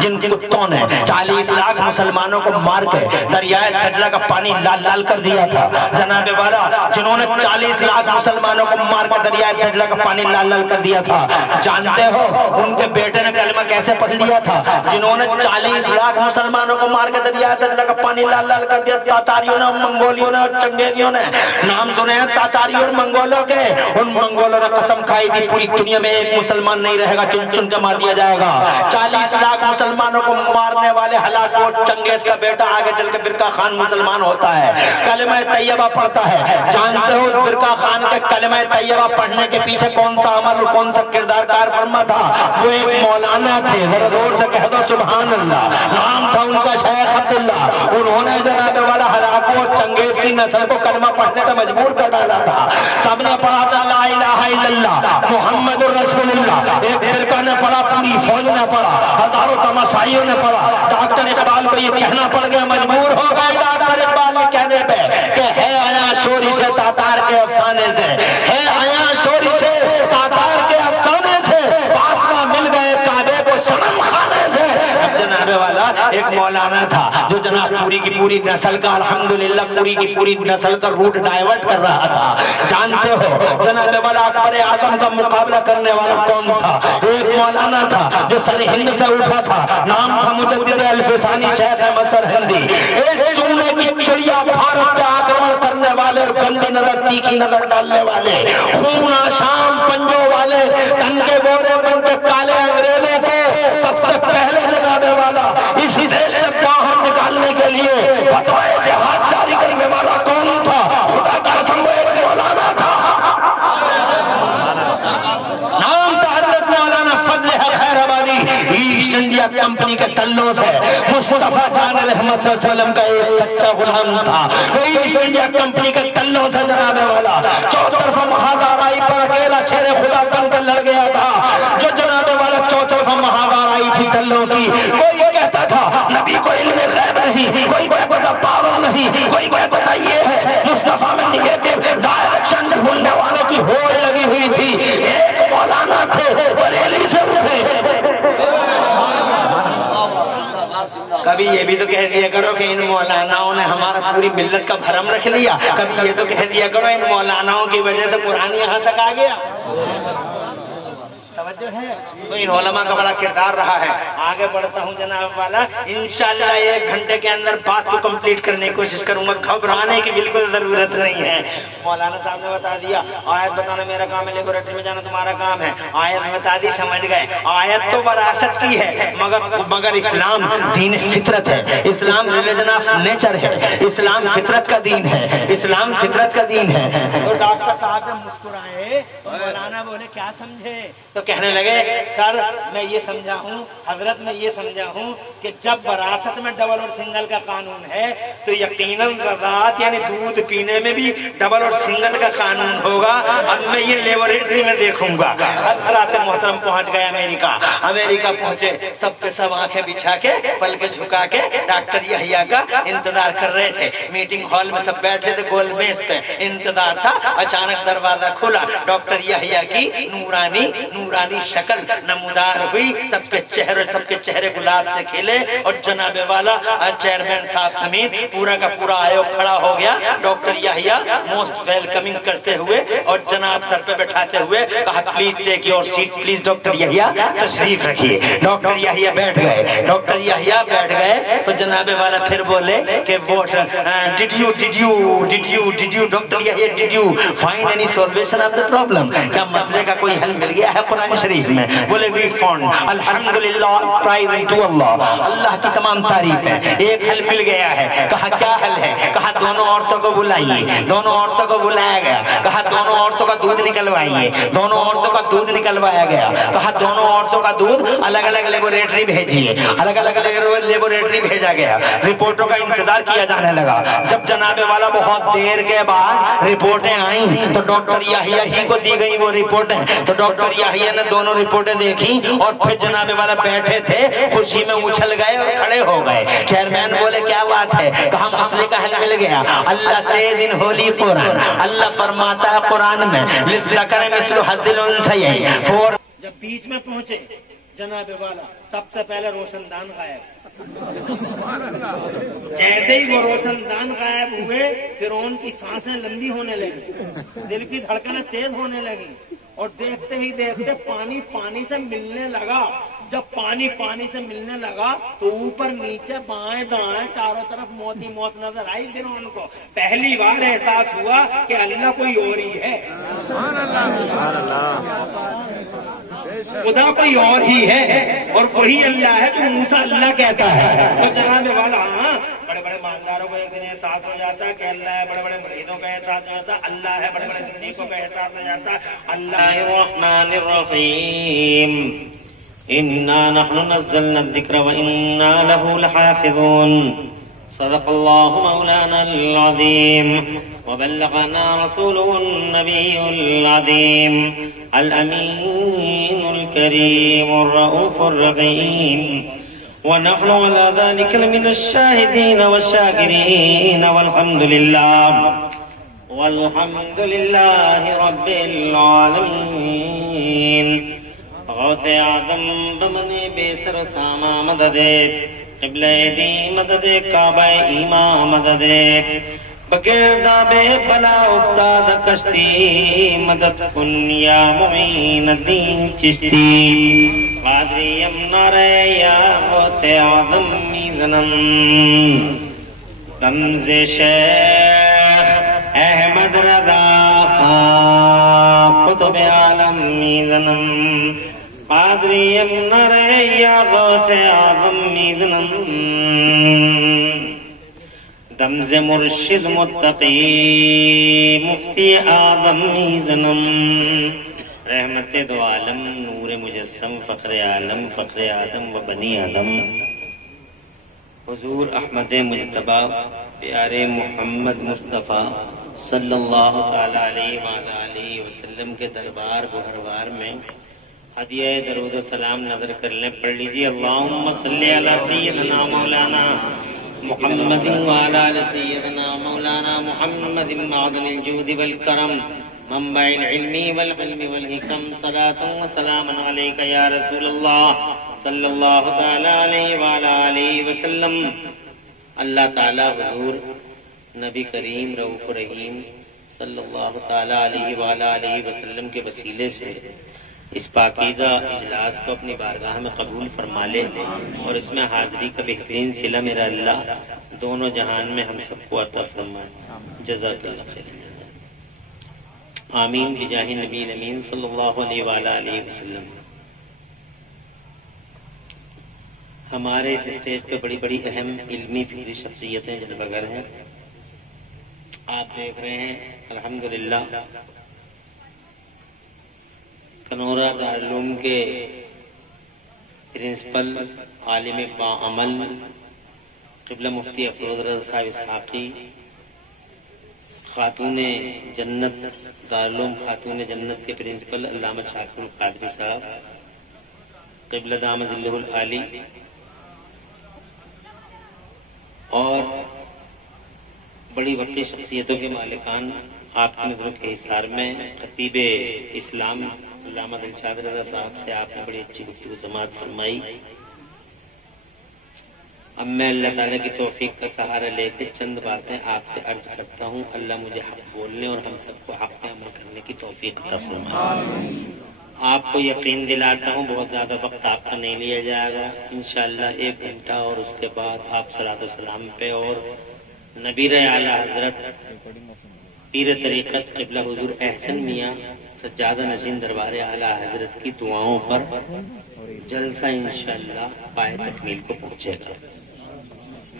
جن کتوں نے 40 لاکھ مسلمانوں کو مار کے دریائے دجلہ کا پانی لال لال کر دیا تھا، جناب والا جنہوں نے 40 لاکھ مسلمانوں کو مار کے دریائے دجلہ کا پانی لال لال کر دیا تھا، جانتے ہو ان کے بیٹے نے کلمہ کیسے پڑھ لیا تھا؟ جنہوں نے 40 لاکھ مسلمانوں کو مار کے دریائے دجلہ کا پانی لال لال کر دیا، تاتاریوں نے، منگولیوں نے اور چنگیزیوں نے، نام سنے ہیں تاتاریوں اور منگولوں کے؟ ان منگولوں نے قسم کھائی تھی پوری دنیا میں ایک مسلمان نہیں رہے گا، چن چن کے مار دیا جائے گا۔ 40 لاکھ مسلمانوں کو مارنے والے ہلاک اور چنگیز کا بیٹا آگے چل کے برقع خان مسلمان ہوتا ہے، کلمہ طیبہ پڑھتا ہے۔ جانتے ہو اس برقع خان کے کلمہ طیبہ پڑھنے کے پیچھے کون سا عمل، کون سا کردار کار فرما تھا؟ وہ ایک مولانا تھے، ذرا زور سے کہہ دو سبحان اللہ، نام تھا ان کا شیخ عبداللہ۔ انہوں نے جناب والا ہلاکو اور چنگیز کی نسل کو کلمہ پڑھنے کا مجبور کر ڈالا تھا۔ سب نے پڑھا تھا لا الہ الا اللہ محمد رسول اللہ، ایک فرقہ نے پڑھا، پوری فوج نے پڑھا، ہزاروں تماشائیوں نے پڑھا۔ ڈاکٹر اقبال کو یہ کہنا پڑ گیا، مجبور ہو گئے ڈاکٹر اقبال یہ کہنے پہ کہ ہے آیا شوری سے تاتار کے افسانے سے، ہے آیا شوری سے تاتار کے افسانے سے، پاسما مل گئے کعبے کو صنم خانے سے۔ جناب والا ایک مولانا تھا جو جناب پوری کی پوری نسل کا الحمدللہ پوری کی پوری نسل کا روٹ ڈائیورٹ کر رہا تھا۔ جانتے ہو جناب والا اکبر اعظم کا مقابلہ کرنے والا کون تھا؟ ایک مولانا تھا جو سر ہند سے اٹھا تھا، نام تھا مجدد الفسانی شیخ احمد سرہندی۔ ایک چونے کی چڑیا بھارت پہ آکرمن کرنے والے اور گندی نظر تیکھی نظر ڈالنے والے، خون شام پنجوں والے، تن کے گورے بن کے کالے انگریزوں کو سب سے پہلے جناب والا اس دیش سے باہر نکالنے کے لیے فتوائے جہاد جاری کرنے والا کون تھا؟ خدا کا قسم وہ ایک مولانا تھا، نام تھا حضرت مولانا فضل خیر آبادی۔ ایسٹ انڈیا کمپنی کے تلوں سے مصطفیٰ جان رحمت صلی اللہ علیہ وسلم کا ایک سچا غلام تھا، ایسٹ انڈیا کمپنی کے تلوں سے جناب والا چوطرف مہاگارائی پر اکیلا شیر خدا بن کر لڑ گیا تھا، جو جناب والا چوطرف مہاگارائی تھی تلوں کی۔ کوئی کہتا تھا نبی کو علم غیب نہیں، کوئی کہتا تھا پاور نہیں، کوئی کہتا تھا یہ ہے، مصطفیٰ میں نگیٹو ڈائریکشن ڈھونڈنے والے کی ہوڑ لگی ہوئی تھی۔ ایک مولانا تھے بریلی سے اٹھے۔ کبھی یہ بھی تو کہہ دیا کرو کہ ان مولاناؤں نے ہمارا پوری ملت کا بھرم رکھ لیا، کبھی یہ تو کہہ دیا کرو ان مولاناؤں کی وجہ سے قرآن یہاں تک آ گیا۔ توجہ ہے تو ان علماء کا بڑا کردار رہا ہے۔ آگے بڑھتا ہوں جناب والا، انشاءاللہ 1 گھنٹے کے اندر بات کو کمپلیٹ کرنے کی کوشش کروں گا، گھبرانے کی بالکل ضرورت نہیں ہے۔ مولانا صاحب نے بتا دیا آیت بتانا میرا کام ہے، لیبوریٹری میں جانا تمہارا کام ہے، آیت بتا دی سمجھ گئے۔ آیت تو وراثت کی ہے مگر اسلام دین فطرت ہے، اسلام ریلیجن آف نیچر ہے، اسلام فطرت کا دین ہے، اسلام فطرت کا دین ہے۔ تو ڈاکٹر صاحب نے مسکرائے، مولانا بولے کیا سمجھے؟ تو کہنے لگے سر میں یہ سمجھا ہوں، حضرت میں یہ سمجھا ہوں کہ جب وراثت میں ڈبل اور سنگل کا قانون ہے تو یقیناً رضاعت یعنی دودھ پینے میں بھی ڈبل اور سنگل کا قانون ہوگا۔ اب میں یہ لیبوریٹری میں دیکھوں گا۔ حضرات محترم پہنچ گئے امریکہ پہنچے، سب کے سب آنکھیں بچھا کے پلکیں جھکا کے ڈاکٹر یحییٰ کا انتظار کر رہے تھے۔ میٹنگ ہال میں سب بیٹھے تھے، گول میز پہ انتظار تھا۔ اچانک دروازہ کھلا، ڈاکٹر یحییٰ کی نورانی شکل نمودار ہوئی، سب کے چہرے گلاب سے کھلے، اور جناب والا چیئرمین صاحب سمیت پورا کا پورا آیوگ کھڑا ہو گیا۔ ڈاکٹر یحییٰ موسٹ ویلکمنگ کرتے ہوئے اور جناب سر پہ بٹھاتے ہوئے کہا please take your seat, please doctor Yahya تشریف رکھیے۔ ڈاکٹر یحییٰ بیٹھ گئے تو جناب والا پھر بولے کہ what did you doctor Yahya did you find any solution of the problem, کیا مسئلے کا کوئی حل مل گیا ہے قرآن شریف میں؟ بولے وی فاؤنڈ الحمدللہ پرائز ٹو اللہ، اللہ کی تمام تعریف ہے، ایک حل مل گیا ہے۔ کہا کیا حل ہے؟ کہا دونوں عورتوں کو بلائیے، دونوں عورتوں کو بلایا گیا، کہا دونوں عورتوں کا دودھ نکلوائیے، دونوں عورتوں کا دودھ نکلوایا گیا، کہا دونوں عورتوں کا دودھ الگ الگ لیبوریٹری بھیجیے، الگ الگ لیبوریٹری بھیجا گیا۔ رپورٹوں کا انتظار کیا جانے لگا۔ جب جناب والا بہت دیر کے بعد رپورٹیں آئیں تو ڈاکٹر یحییٰ ہی کو دی گئی وہ رپورٹیں، تو ڈاکٹر یحییٰ نے دونوں رپورٹیں دیکھی اور پھر جناب والا بیٹھے تھے خوشی میں اچھل گئے اور کھڑے ہو گئے۔ چیئرمین بولے کیا بات ہے؟ کہا مسئلے کا حل مل گیا۔ اللہ سیز ان ہولی قرآن، اللہ فرماتا ہے قرآن میں للذکر مثل حظ الانثیین۔ جب بیچ میں پہنچے جناب والا سب سے پہلے روشن دان غائب. جیسے ہی وہ روشن دان غائب ہوئے فرعون کی سانسیں لمبی ہونے لگی, دل کی دھڑکنیں تیز ہونے لگی, اور دیکھتے ہی دیکھتے پانی پانی سے ملنے لگا. جب پانی پانی سے ملنے لگا تو اوپر نیچے بائیں دائیں چاروں طرف موت ہی موت نظر آئی. فرعون کو پہلی بار احساس ہوا کہ اللہ کوئی اور ہی ہے, خدا کوئی اور ہی ہے, اور وہی اللہ ہے جو موسیٰ اللہ کہتا ہے. تو جناب والا ہاں بڑے بڑے مالداروں کو ایک دن احساس ہو جاتا ہے کہ اللہ ہے, بڑے بڑے مریدوں کا احساس ہو جاتا ہے اللہ ہے, بڑے بڑے نیکوں کا احساس ہو جاتا ہے اللہ. الرحمن الرحیم انا نحن نزلنا الذکر وانا له لحافظون. صدق الله مولانا العظيم وبلغنا رسوله النبي العظيم الأمين الكريم الرؤوف الرحيم ونحن على ذلك لمن الشاهدين والشاكرين والحمد لله رب العالمين. غوث اعظم بمن بیسر ساما مدد قبلہ دی مدد کعبہ ایمان مدد بگرداب بلا افتاد کشتی مدد کن یا معین الدین چشتی. قادری امنار یا غوث اعظم میزنم تمز شیخ احمد رضا خان قطب عالم میزنم. قادری امنار یا غوث اعظم میزنم دمز مرشد متقی مفتی آدم میزنم. رحمت دو عالم نور مجسم فخر عالم فخر آدم و بنی آدم حضور احمد مجتبی پیارے محمد مصطفیٰ صلی اللہ تعالی علیہ وآلہ وسلم کے دربار گوہروار میں ہدیہ درود و سلام نظر کر لیں. پڑھ لیجیے اللہم صلی علی سیدنا مولانا محمد وعلی آل سیدنا مولانا محمد معظم الجود والکرم منبع العلم والعلم والحکم. صلاۃ و سلام علیک یا رسول اللہ صلی اللہ تعالی علیہ وعلی آلہ وسلم. اللہ تعالی حضور نبی کریم رؤوف رحیم صلی اللہ تعالی علیہ وعلی آلہ وسلم کے وسیلے سے اس پاکیزہ اجلاس کو اپنی بارگاہ میں قبول فرما لے, اور اس میں حاضری کا بہترین صلہ میرا اللہ دونوں جہان میں ہم سب کو عطا فرمائے. جزاک اللہ خیر. آمین بجاہ نبی امین صلی اللہ علیہ وآلہ وسلم. ہمارے اس اسٹیج پہ بڑی بڑی اہم علمی فکری شخصیتیں جلوہ گر ہیں. آپ دیکھ رہے ہیں الحمدللہ کنورہ دارالعلوم کے پرنسپل عالم باعمل قبلہ مفتی افروز رضا صاحب اسحاقی, خاتون جنت دارالعلوم خاتون جنت کے پرنسپل علامہ شاکر القادری صاحب قبلہ دام ظلہ العالی, اور بڑی وقتی شخصیتوں کے مالکان آپ کی نظروں کے حصار میں خطیب اسلام علامہ دلشاد رضا صاحب سے آپ نے بڑی اچھی گفتگو سماعت فرمائی. اب میں اللہ تعالیٰ کی توفیق کا سہارا لے کے چند باتیں آپ سے عرض کرتا ہوں. اللہ مجھے حق بولنے اور ہم سب کو حق پہ عمل کرنے کی توفیق عطا فرمائے. آپ کو یقین دلاتا ہوں بہت زیادہ وقت آپ کا نہیں لیا جائے گا. انشاءاللہ 1 گھنٹہ, اور اس کے بعد آپ صلاۃ و سلام پہ اور نبیر اعلیٰ حضرت پیر طریقت قبلہ حضور احسن میاں سجادہ نشین دربار اعلیٰ حضرت کی دعاؤں پر جلسہ انشاءاللہ پائے تکمیل کو پہنچے گا.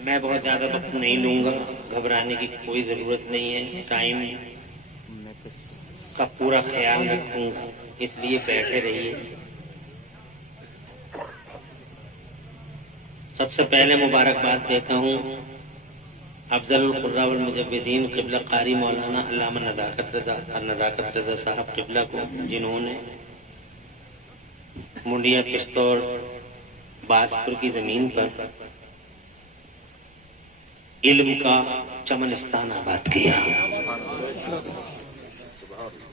میں بہت زیادہ وقت نہیں لوں گا, گھبرانے کی کوئی ضرورت نہیں ہے. ٹائم کا پورا خیال رکھوں گا, اس لیے بیٹھے رہیے. سب سے پہلے مبارکباد دیتا ہوں افضل القراء والمجودین قبلہ قاری مولانا علامہ نداقت رضا صاحب قبلہ کو, جنہوں نے منڈیا پشتور باسپور کی زمین پر علم کا چمنستان آباد کیا.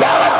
11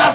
10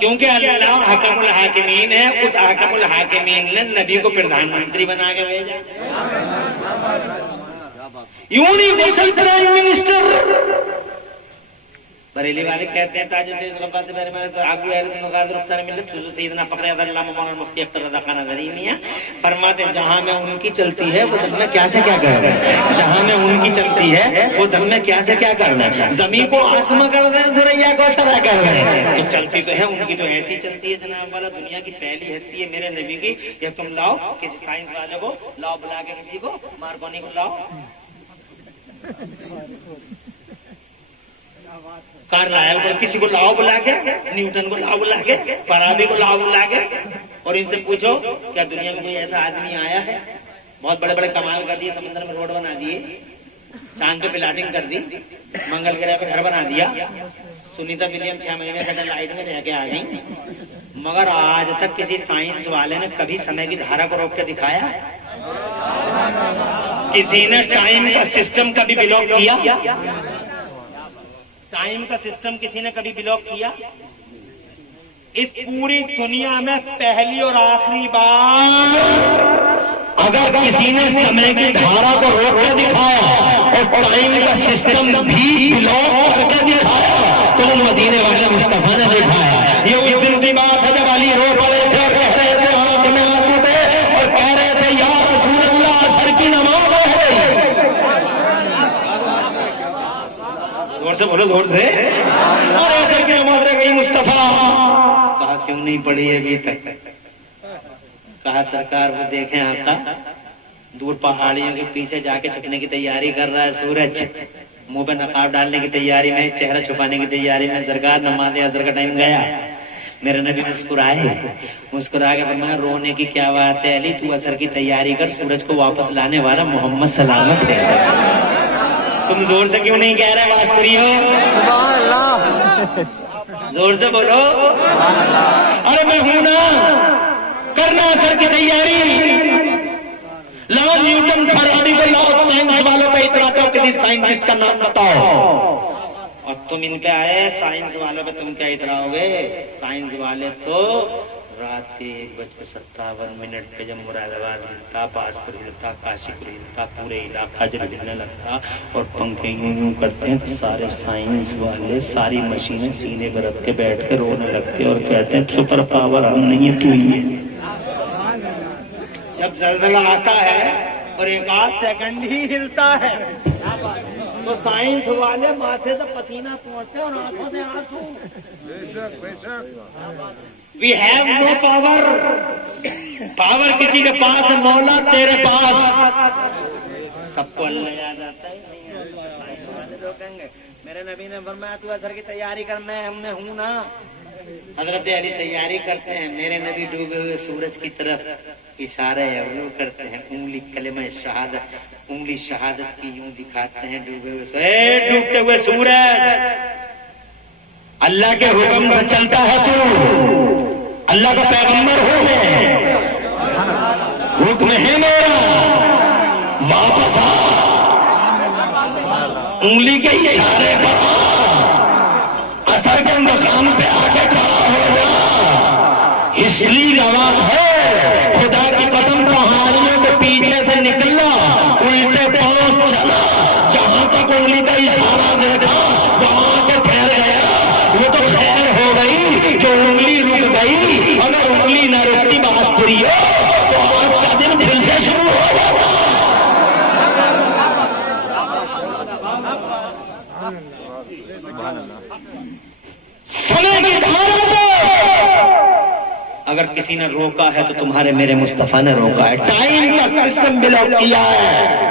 کیونکہ اللہ حکم الحاکمین ہے، اس حکم الحاکمین نے نبی کو پردھان منتری بنا کے بھیجا. Universal prime minister. بریلی والے کہتے ہیں تاج سید ربا سے میرے آگو اہل مقادر افسر ملت حضور سیدنا فخر اعظم علامہ مولانا مفتی اختر رضا خان ازہری میاں فرماتے ہیں جہاں میں ان کی چلتی ہے وہ دم میں کیا سے کیا کرنا ہے، جہاں میں ان کی چلتی ہے وہ دم میں کیا سے کیا کرنا ہے. زمین کو آسما کر رہے ہیں، ثریا کو سرا کر رہے ہیں، کہ چلتی تو ہے ان کی تو ایسی چلتی ہے جناب والا. دنیا کی پہلی ہستی ہے میرے نبی کی کہ تم لاؤ کسی سائنس والے کو لاؤ بلا کے کسی کو مارکونی کو لاؤ، کارلائل کو کسی کو لاؤ بلا کے، نیوٹن کو لاؤ بلا کے، فارابی کو لاؤ بلا کے، اور ان سے پوچھو کیا دنیا میں کوئی ایسا آدمی آیا ہے. بہت بڑے بڑے کمال کر دیے، سمندر میں روڈ بنا دیے، چاند پہ پلاٹنگ کر دی، منگل گرہ پہ گھر بنا دیا. سنیتا ولیم 6 مہینے سیٹلائٹ میں رہ کے آ گئی، مگر آج تک کسی سائنس والے نے کبھی سمے کی دھارا کو روک کے دکھایا؟ کسی نے ٹائم کا سسٹم کبھی بلاک کیا؟ ٹائم کا سسٹم کسی نے کبھی بلاک کیا؟ اس پوری دنیا میں پہلی اور آخری بار اگر کسی نے سمے کی دھارا کو روک کر دکھایا اور ٹائم کا سسٹم بھی بلاک کر کے دکھایا تو وہ مدینے والے مصطفیٰ نے دکھایا. یہ اس دن کی بات ہے جب علی رو پڑے تھے اور کہہ رہے تھے آنکھ میں آنسو تھے اور کہہ رہے تھے یا رسول اللہ عصر کی نماز ہے. زور سے بولو، زور سے. اور عصر کی نماز رہ گئی مصطفیٰ. کہا کیوں نہیں پڑھی ابھی تک؟ کہا سرکار وہ دیکھیں آقا دور پہاڑیوں کے پیچھے جا کے چھپنے کی تیاری کر رہا ہے سورج، منہ پہ نقاب ڈالنے کی تیاری میں، چہرہ چھپانے کی تیاری میں. سرکار نماز عصر کا ٹائم گیا، میرے نبی مسکرائے، مسکرا کے فرمایا رونے کی کیا بات ہے علی، تو عصر کی تیاری کر، سورج کو واپس لانے والا محمد سلامت ہے. تم زور سے کیوں نہیں کہہ رہے آواز کریو؟ زور سے بولو. ارے میں ہوں نا، کرنا عصر کی تیاری. لاؤ نیوٹن فارابی کو لاؤ، سائنس والوں پہ اتراتا ہو، کسی سائنٹسٹ کا نام بتاؤ. اور تم ان پہ آئے سائنس والوں پہ تم کیا اتراؤ گے؟ سائنس والے تو رات 1:57 پہ جب مراد آباد ہلتا، باسپور ہلتا، کاشی پور ہلتا، پورے علاقہ جب ہلنے لگتا اور پنکھے یوں کرتے ہیں تو سارے سائنس والے ساری مشینیں سینے پر رکھ کے بیٹھ کے رونے لگتے اور کہتے ہیں سپر پاور ہم نہیں ہے تو ہی ہے. جب زلزلہ آتا ہے اور 1 سیکنڈ ہی ہلتا ہے تو سائنس والے ماتھے سے پسینہ پہنچتے اور آنکھوں سے آنسو. We have no power. Power کسی کے پاس ہے، مولا تیرے پاس. سب کو اللہ یاد آتا ہے. میرے نبی نے فرمایا تو عصر کی تیاری کر، میں ہم نے ہوں نا. حضرت علی تیاری کرتے ہیں، میرے نبی ڈوبے ہوئے سورج کی طرف اشارہ یوں کرتے ہیں، انگلی کلمہ شہادت، انگلی شہادت کی یوں دکھاتے ہیں ڈوبے ہوئے. ڈوبتے ہوئے سورج، اللہ کے حکم سے چلتا ہے تو اللہ کا پیغمبر ہو گئے، حکم ہے میرا واپس آ، انگلی کے اشارے پر عصر کے مقام پہ آ کے کھڑا ہو جا. اس لیے گواہ ہے خدا کی قسم پہاڑیوں کے پیچھے سے نکلا، الٹے پاؤں چلا، جہاں تک انگلی کا اشارہ دیکھا وہاں کے ٹھہر گیا. وہ تو خیر ہو گئی جو انگلی رک گئی، اگر انگلی نہ رکتی باس پوری ہو تو آج کا دن پھر سے شروع ہو جاتا. سمے کی دھارا کو اگر کسی نے روکا ہے تو تمہارے میرے مصطفیٰ نے روکا ہے. ٹائم کا سسٹم بلاک کیا ہے.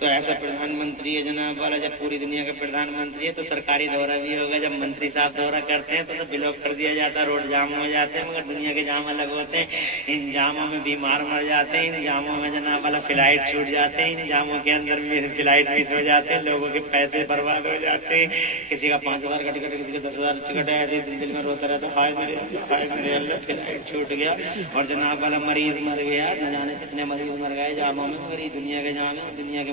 تو ایسا پردھان منتری ہے جناب والا، جب پوری دنیا کا پردھان منتری ہے تو سرکاری دورہ بھی ہوگا. جب منتری صاحب دورہ کرتے ہیں تو سب بلاک کر دیا جاتا ہے، روڈ جام ہو جاتے ہیں. مگر دنیا کے جام الگ ہوتے ہیں. ان جاموں میں بیمار مر جاتے ہیں، ان جاموں میں جناب والا فلائٹ چھوٹ جاتے ہیں، ان جاموں کے اندر بھی فلائٹ مس ہو جاتے ہیں، لوگوں کے پیسے برباد ہو جاتے ہیں. کسی کا 5000 کا ٹکٹ، کسی کا 10,000 ٹکٹ ہے. ایسے دل میں روتا رہتا ہائے میرے اللہ فلائٹ چھوٹ گیا اور جناب والا مریض مر گیا. نہ جانے کتنے مریض مر گئے جاموں میں. مگر یہ دنیا کے جام ہے، دنیا کے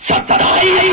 27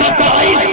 27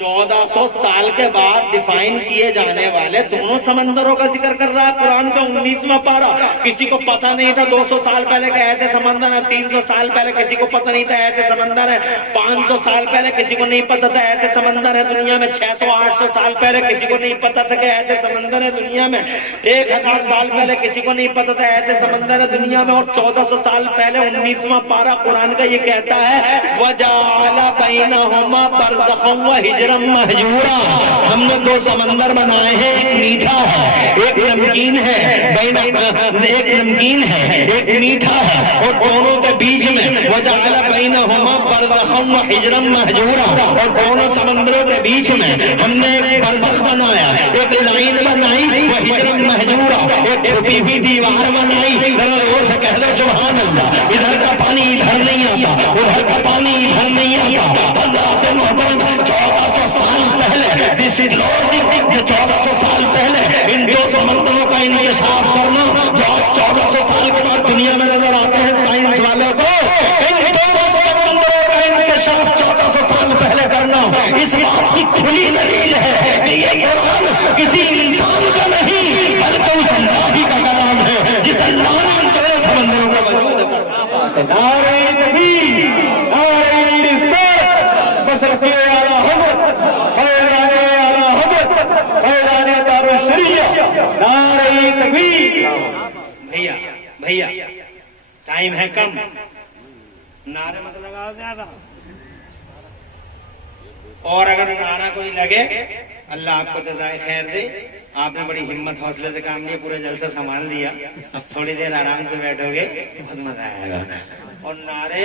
1400 سال کے بعد ڈیفائن کیے جانے والے دونوں سمندروں کا ذکر کر رہا ہے قرآن کا 19واں پارہ. کسی کو پتہ نہیں تھا 200 سال پہلے کہ ایسے سمندر ہے, 300 سال پہلے کسی کو پتہ نہیں تھا ایسے سمندر ہے, 500 سال پہلے کسی کو نہیں پتہ تھا ایسے سمندر ہے دنیا میں, 600-800 سال پہلے کسی کو نہیں پتہ تھا کہ ایسے سمندر ہے دنیا میں, 1000 سال پہلے کسی کو نہیں پتہ تھا ایسے سمندر ہے دنیا میں, اور 1400 سال پہلے 19واں پارہ قرآن کا یہ کہتا ہے وَجَعَلَ بَيْنَهُمَا بَرْزَخًا وَحِجْرًا مَحْجُورًا. ہم نے 2 سمندر بنائے ہیں, ایک میٹھا ہے ایک نمکین ہے, ایک نمکین ہے ایک میٹھا ہے, اور دونوں کے بیچ میں وَجَعَلَ بَيْنَهُمَا بَرْزَخًا وَحِجْرًا مَحْجُورًا, اور دونوں سمندروں کے بیچ میں ہم نے ایک برزخ بنایا, ایک لائن بنائی, وَحِجْرًا مَحْجُورًا, ایک چھپی ہوئی دیوار بنائی. اور سے کہہ دو سبحان اللہ. ادھر کا پانی ادھر نہیں آتا, ادھر کا پانی ادھر نہیں آتا. حضرات محترم 1400 سال پہلے 1400 سال پہلے ان 2 سمندروں کا انکشاف کرنا جو 1400 سال کے بعد دنیا میں نظر آتے ہیں سائنس والوں کو, ان 2 سمندروں کا انکشاف 1400 سال پہلے کرنا اس بات کی کھلی دلیل ہے کہ یہ قرآن کسی انسان کا نہیں بلکہ اس اللہ ہی کا کلام ہے جس اللہ نے ان 2 سمندروں کا وجود کر. نعرہ تکبیر, نعرہ رسالت, بشرط اعلیٰ حضرت فیضان اعلیٰ حضرت فیضان دارالشریعہ, نعرہ تکبیر. بھیا ٹائم ہے کم, نعرے مت لگاؤ زیادہ, اور اگر نعرہ کوئی لگے اللہ آپ کو جزائے خیر دے. آپ نے بڑی ہمت حوصلے سے کام لیا, پورے جلسہ سنبھال لیا, اب تھوڑی دیر آرام سے بیٹھو گے بہت مزہ آئے گا. اور نعرے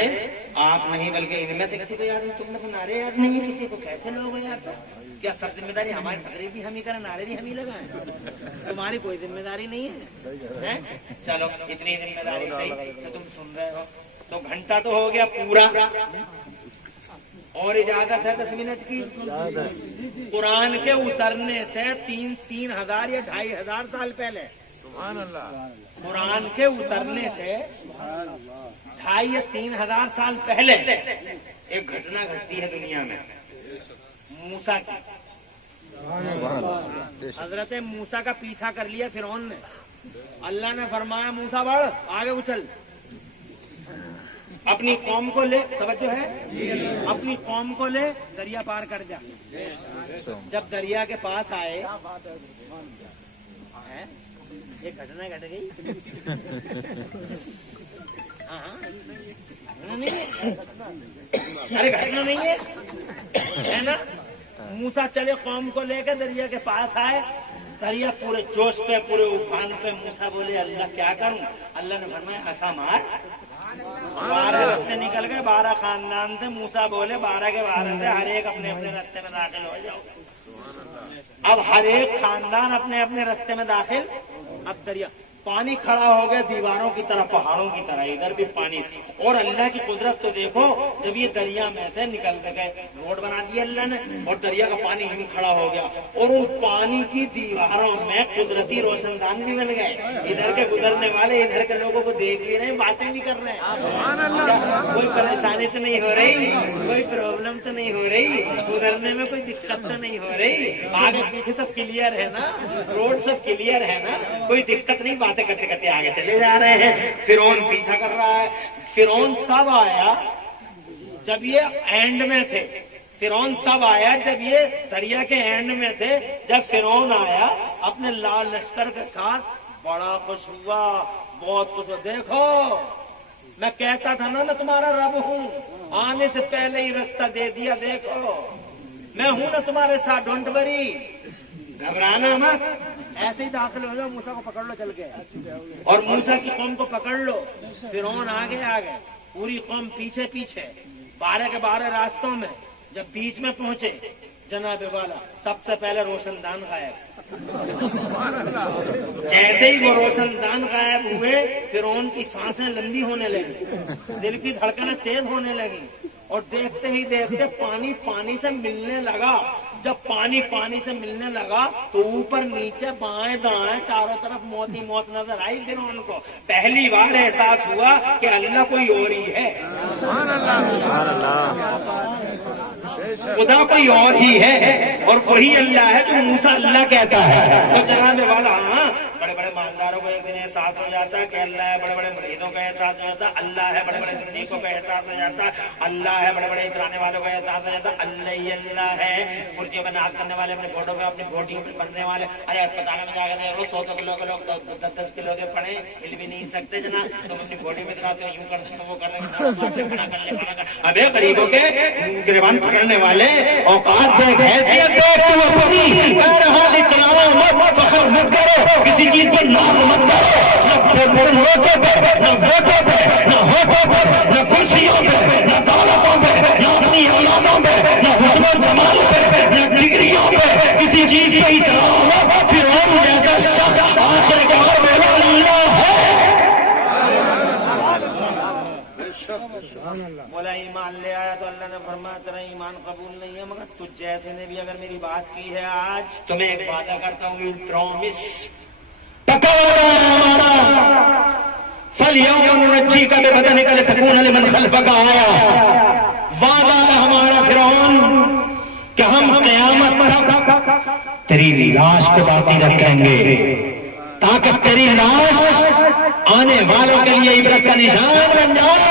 آپ نہیں بلکہ ان میں سے کسی کو یاد نہیں, تم نے تو نعرے یاد نہیں ہے کسی کو, کیسے لوگ ہو یار؟ تو کیا سب ذمہ داری ہماری؟ تقریب بھی ہم ہی کریں, نعرے بھی ہم ہی لگائیں, تمہاری کوئی ذمہ داری نہیں ہے. چلو اتنی ذمہ داری صحیح کہ تم سن رہے ہو, تو گھنٹہ تو ہو گیا پورا, اور اجازت ہے 10 منٹ کی. قرآن کے اترنے سے 3000 یا 2500 سال پہلے, سبحان اللہ, قرآن کے اترنے سے 2500 یا 3000 سال پہلے ایک گھٹنا گھٹتی ہے دنیا میں موسیٰ کی. حضرت موسیٰ کا پیچھا کر لیا فرعون نے. اللہ نے فرمایا موسیٰ بڑھ آگے اچھل, اپنی قوم کو لے, توجہ ہے, اپنی قوم کو لے دریا پار کر جا. جب دریا کے پاس آئے یہ گھٹنا گھٹ گئی. ارے گھٹنا نہیں ہے نا. موسیٰ چلے قوم کو لے کے دریا کے پاس آئے, دریا پورے جوش پہ پورے افان پہ. موسیٰ بولے اللہ کیا کروں؟ اللہ نے فرمایا عصا مار. 12 رستے نکل گئے, 12 خاندان تھے. موسیٰ بولے 12 کے 12 سے ہر ایک اپنے اپنے رستے میں داخل ہو جاؤ. اب ہر ایک خاندان اپنے اپنے رستے میں داخل. اب دریا پانی کھڑا ہو گیا دیواروں کی طرح, پہاڑوں کی طرح, ادھر بھی پانی. اور اللہ کی قدرت تو دیکھو, جب یہ دریا میں سے نکل گئے, روڈ بنا دیا اللہ نے, اور دریا کا پانی یوں کھڑا ہو گیا, اور ان پانی کی دیواروں میں قدرتی روشن دان بھی بن گئے. ادھر کے گزرنے والے ادھر کے لوگوں کو دیکھ بھی رہے ہیں, باتیں بھی کر رہے ہیں. کوئی پریشانی تو نہیں ہو رہی, کوئی پرابلم تو نہیں ہو رہی, گزرنے میں کوئی دقت تو نہیں ہو رہی, آگے پیچھے سب کلیئر ہے نا, روڈ سب کلیئر ہے نا, کوئی دقت نہیں. باتیں کرتے کرتے آگے چلے جا رہے ہیں. فرعون پیچھا کر رہا ہے. فرعون تب آیا جب یہ اینڈ میں تھے. فرعون تب آیا جب یہ دریا کے اینڈ میں تھے. جب فرعون آیا اپنے لال لشکر کے ساتھ, بڑا خوش ہوا, بہت خوش ہوا. دیکھو میں کہتا تھا نا میں تمہارا رب ہوں, آنے سے پہلے ہی رستہ دے دیا. دیکھو میں ہوں نا تمہارے ساتھ, ڈونٹ وری, گھبرانا مت, ایسے ہی داخل ہو جاؤ. موسیٰ کو پکڑ لو چل کے, اور موسیٰ کی قوم کو پکڑ لو. فرعون آگے آگے, پوری قوم پیچھے پیچھے, 12 کے 12 راستوں میں. جب بیچ میں پہنچے جناب والا, سب سے پہلے روشن دان غائب. جیسے ہی وہ روشن دان غائب ہوئے, فرعون کی سانسیں لمبی ہونے لگی, دل کی دھڑکنیں تیز ہونے لگی, اور دیکھتے ہی دیکھتے پانی پانی سے ملنے لگا. جب پانی پانی سے ملنے لگا تو اوپر نیچے بائیں دائیں چاروں طرف موت ہی موت نظر آئی. پھر ان کو پہلی بار احساس ہوا کہ اللہ کوئی اور ہی ہے, خدا کوئی اور ہی ہے, اور وہی اللہ ہے جو موسیٰ اللہ کہتا ہے. تو جناب والا ہاں بڑے بڑے مالداروں کو ایک دن احساس ہو جاتا ہے کہ اللہ ہے, بڑے بڑے مریدوں کا احساس ہو جاتا ہے اللہ ہے, بڑے بڑے زندگیوں کا احساس ہو جاتا ہے اللہ ہے, بڑے بڑے اترانے والوں کا احساس ہو جاتا ہے اللہ ہی اللہ ہے. کرسیوں پہ ناز کرنے والے, اپنے گھوڑوں پہ اپنی بوٹیوں پہ بننے والے, ارے اسپتالوں میں جا کے 100 کلو کے لوگ 10 کلو کے پڑے ہل بھی نہیں سکتے جناب, تم اپنی بوٹی میں اتراتے ہو, یوں کرتے وہ کر رہے. ابے غریبوں کے گریبان پکڑنے والے اوقات دیکھ, حیثیت دیکھ, بہرحال اتنا فخر مت کرو, کسی چیز پر نام مت کرو, نہ ووٹوں پہ, نہ ووٹوں پہ, نہ ہوٹوں پہ, نہ کرسیوں پہ, نہ دولتوں پہ, نہ اپنی اولادوں پہ, نہ حسن و جمال پہ, نہ ڈگریوں پہ, کسی چیز پہ اتنا فرعون جیسا شخص آخرکار میرا اللہ ہے. بولا ایمان لے آیا تو اللہ نے فرمایا تیرا ایمان قبول نہیں ہے, مگر تجھ جیسے نے بھی اگر میری بات کی ہے آج تو میں ایک وعدہ کرتا ہوں, پرومس پکا ہمارا فَالْيَوْمَ نُنَجِّيكَ بِبَدَنِكَ لِتَكُونَ لِمَنْ خَلْفَكَ آیَةً. وعدہ ہے ہمارا فرعون کہ ہم قیامت تک تیری لاش کو باقی رکھیں گے تاکہ تیری لاش آنے والوں کے لیے عبرت کا نشان بن جائے.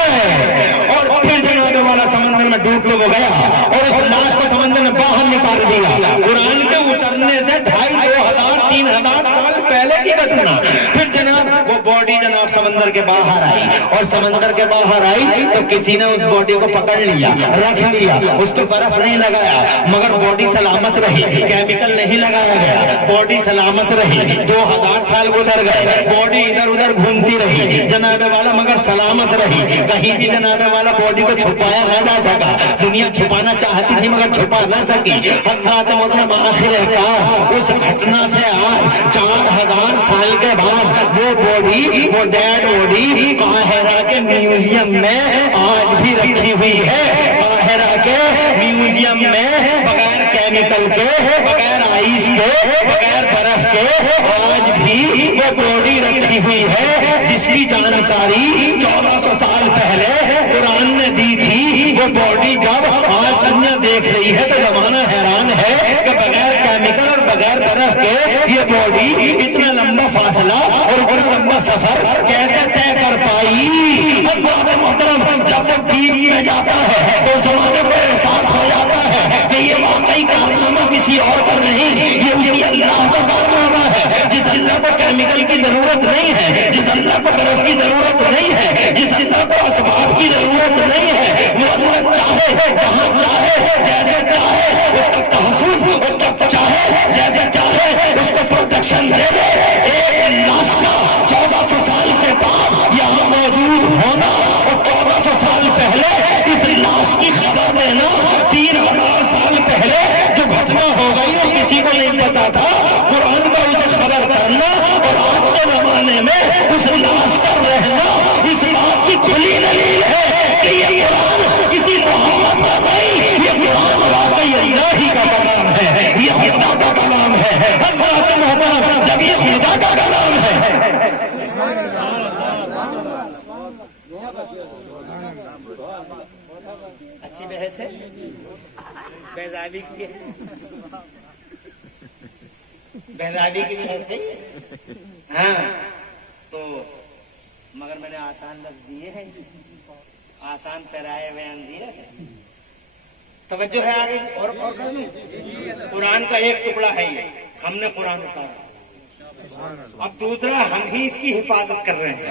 اور پھر جناب والا سمندر میں ڈوبتے وہ گیا اور اس لاش کو سمندر میں باہر نکال دیا. قرآن کے اترنے سے 2500-3000 سال پہلے کی گھٹنا. پھر جناب وہ باڈی جناب سمندر کے باہر آئی, اور سمندر کے باہر آئی تو کسی نے اس باڈی کو پکڑ لیا, رکھ لیا, اس پہ برف نہیں لگایا, مگر باڈی سلامت رہی, کیمیکل نہیں لگایا گیا, باڈی سلامت رہی. 2000 سال گزر گئے, باڈی ادھر ادھر گھومتی رہی جناب والا, مگر سلامت رہی. کہیں بھی جناب والا باڈی کو چھپایا نہ جا سکا. دنیا چھپانا چاہتی تھی مگر چھپا نہ سکی. حضرات محترم آخرکار اس گھٹنا سے آج 4000 سال کے بعد وہ باڈی, وہ ڈیڈ باڈی قاہرہ کے میوزیم میں آج بھی رکھی ہوئی ہے. قاہرہ کے میوزیم میں بغیر کیمیکل کے, بغیر آئس کے, بغیر برف کے آج بھی وہ باڈی رکھی ہوئی ہے جس کی جانکاری 1400 سال پہلے قرآن نے دی تھی. وہ باڈی جب آج دنیا دیکھ رہی ہے تو زمانہ حیران ہے کہ بغیر کیمیکل اور بغیر برف کے یہ باڈی اتنا لمبا فاصلہ اور اتنا لمبا سفر کیسے طے کر پائی. اللہ محترم جب وہ ڈیپ میں جاتا ہے تو زمانے کو احساس ہو جاتا ہے کہ یہ واقعی کارنامہ کسی اور پر نہیں, یہ اسی اللہ کا کارنامہ ہے جس اللہ کو کیمیکل کی ضرورت نہیں ہے, جس اللہ کو برف کی ضرورت نہیں ہے, جس اللہ کو اسباب کی ضرورت نہیں ہے. وہ اللہ چاہے جہاں چاہے جیسے چاہے اس کا تحفظ, اور جب چاہے جیسے چاہے اس کو پروٹیکشن دے دے. ایک لاش کا 1400 سال کے بعد یہاں موجود ہونا اور 1400 سال پہلے اس لاش کی خبر دینا, 3000 سال پہلے جو گھٹنا ہو گئی اور کسی کو نہیں پتا تھا, قرآن کا اسے خبر کرنا, اور آج کے زمانے میں اس لاش کا رہنا اس بات کی کھلی دلیل ہے کہ یہ قرآن کسی محمد کا نہیں, یہ قرآن واقعی اللہ ہی کا کلام ہے, یہ خدا کا کلام ہے. اللہ کے محترم جب یہ خدا کا کلام ہے. اچھی بحث ہے, بیضابی کی ہے, بیضابی کی بحث ہے. ہاں تو مگر میں نے آسان لفظ دیے ہیں, آسان پیرائے بیان دیے ہیں. توجہ ہے آگے اور کر لوں. قرآن کا ایک ٹکڑا ہے یہ, ہم نے قرآن اتارا, اب دوسرا ہم ہی اس کی حفاظت کر رہے ہیں.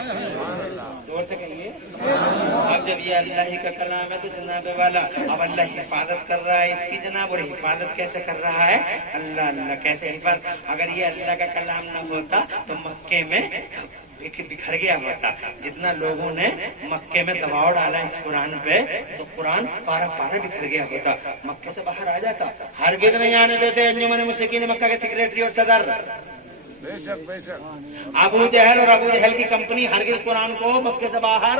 زور سے کہیے. اب جب یہ اللہ ہی کا کلام ہے تو جناب والا اب اللہ حفاظت کر رہا ہے اس کی جناب, اور حفاظت کیسے کر رہا ہے اللہ کیسے حفاظت. اگر یہ اللہ کا کلام نہ ہوتا تو مکے میں بکھر گیا ہوتا. جتنا لوگوں نے مکے میں دباؤ ڈالا اس قرآن پہ تو قرآن پارا پارا بکھر گیا ہوتا, مکے سے باہر آ جاتا. ہرگز نہیں آنے دیتے انجمن مشرکین مکہ کے سیکریٹری اور صدر ابو جہل, اور ابو جہل کی کمپنی ہرگز قرآن کو مکے سے باہر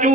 2,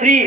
3,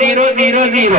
0 0 0,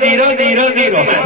0 0 0,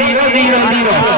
0 0 0,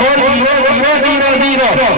4 0 0 0 0।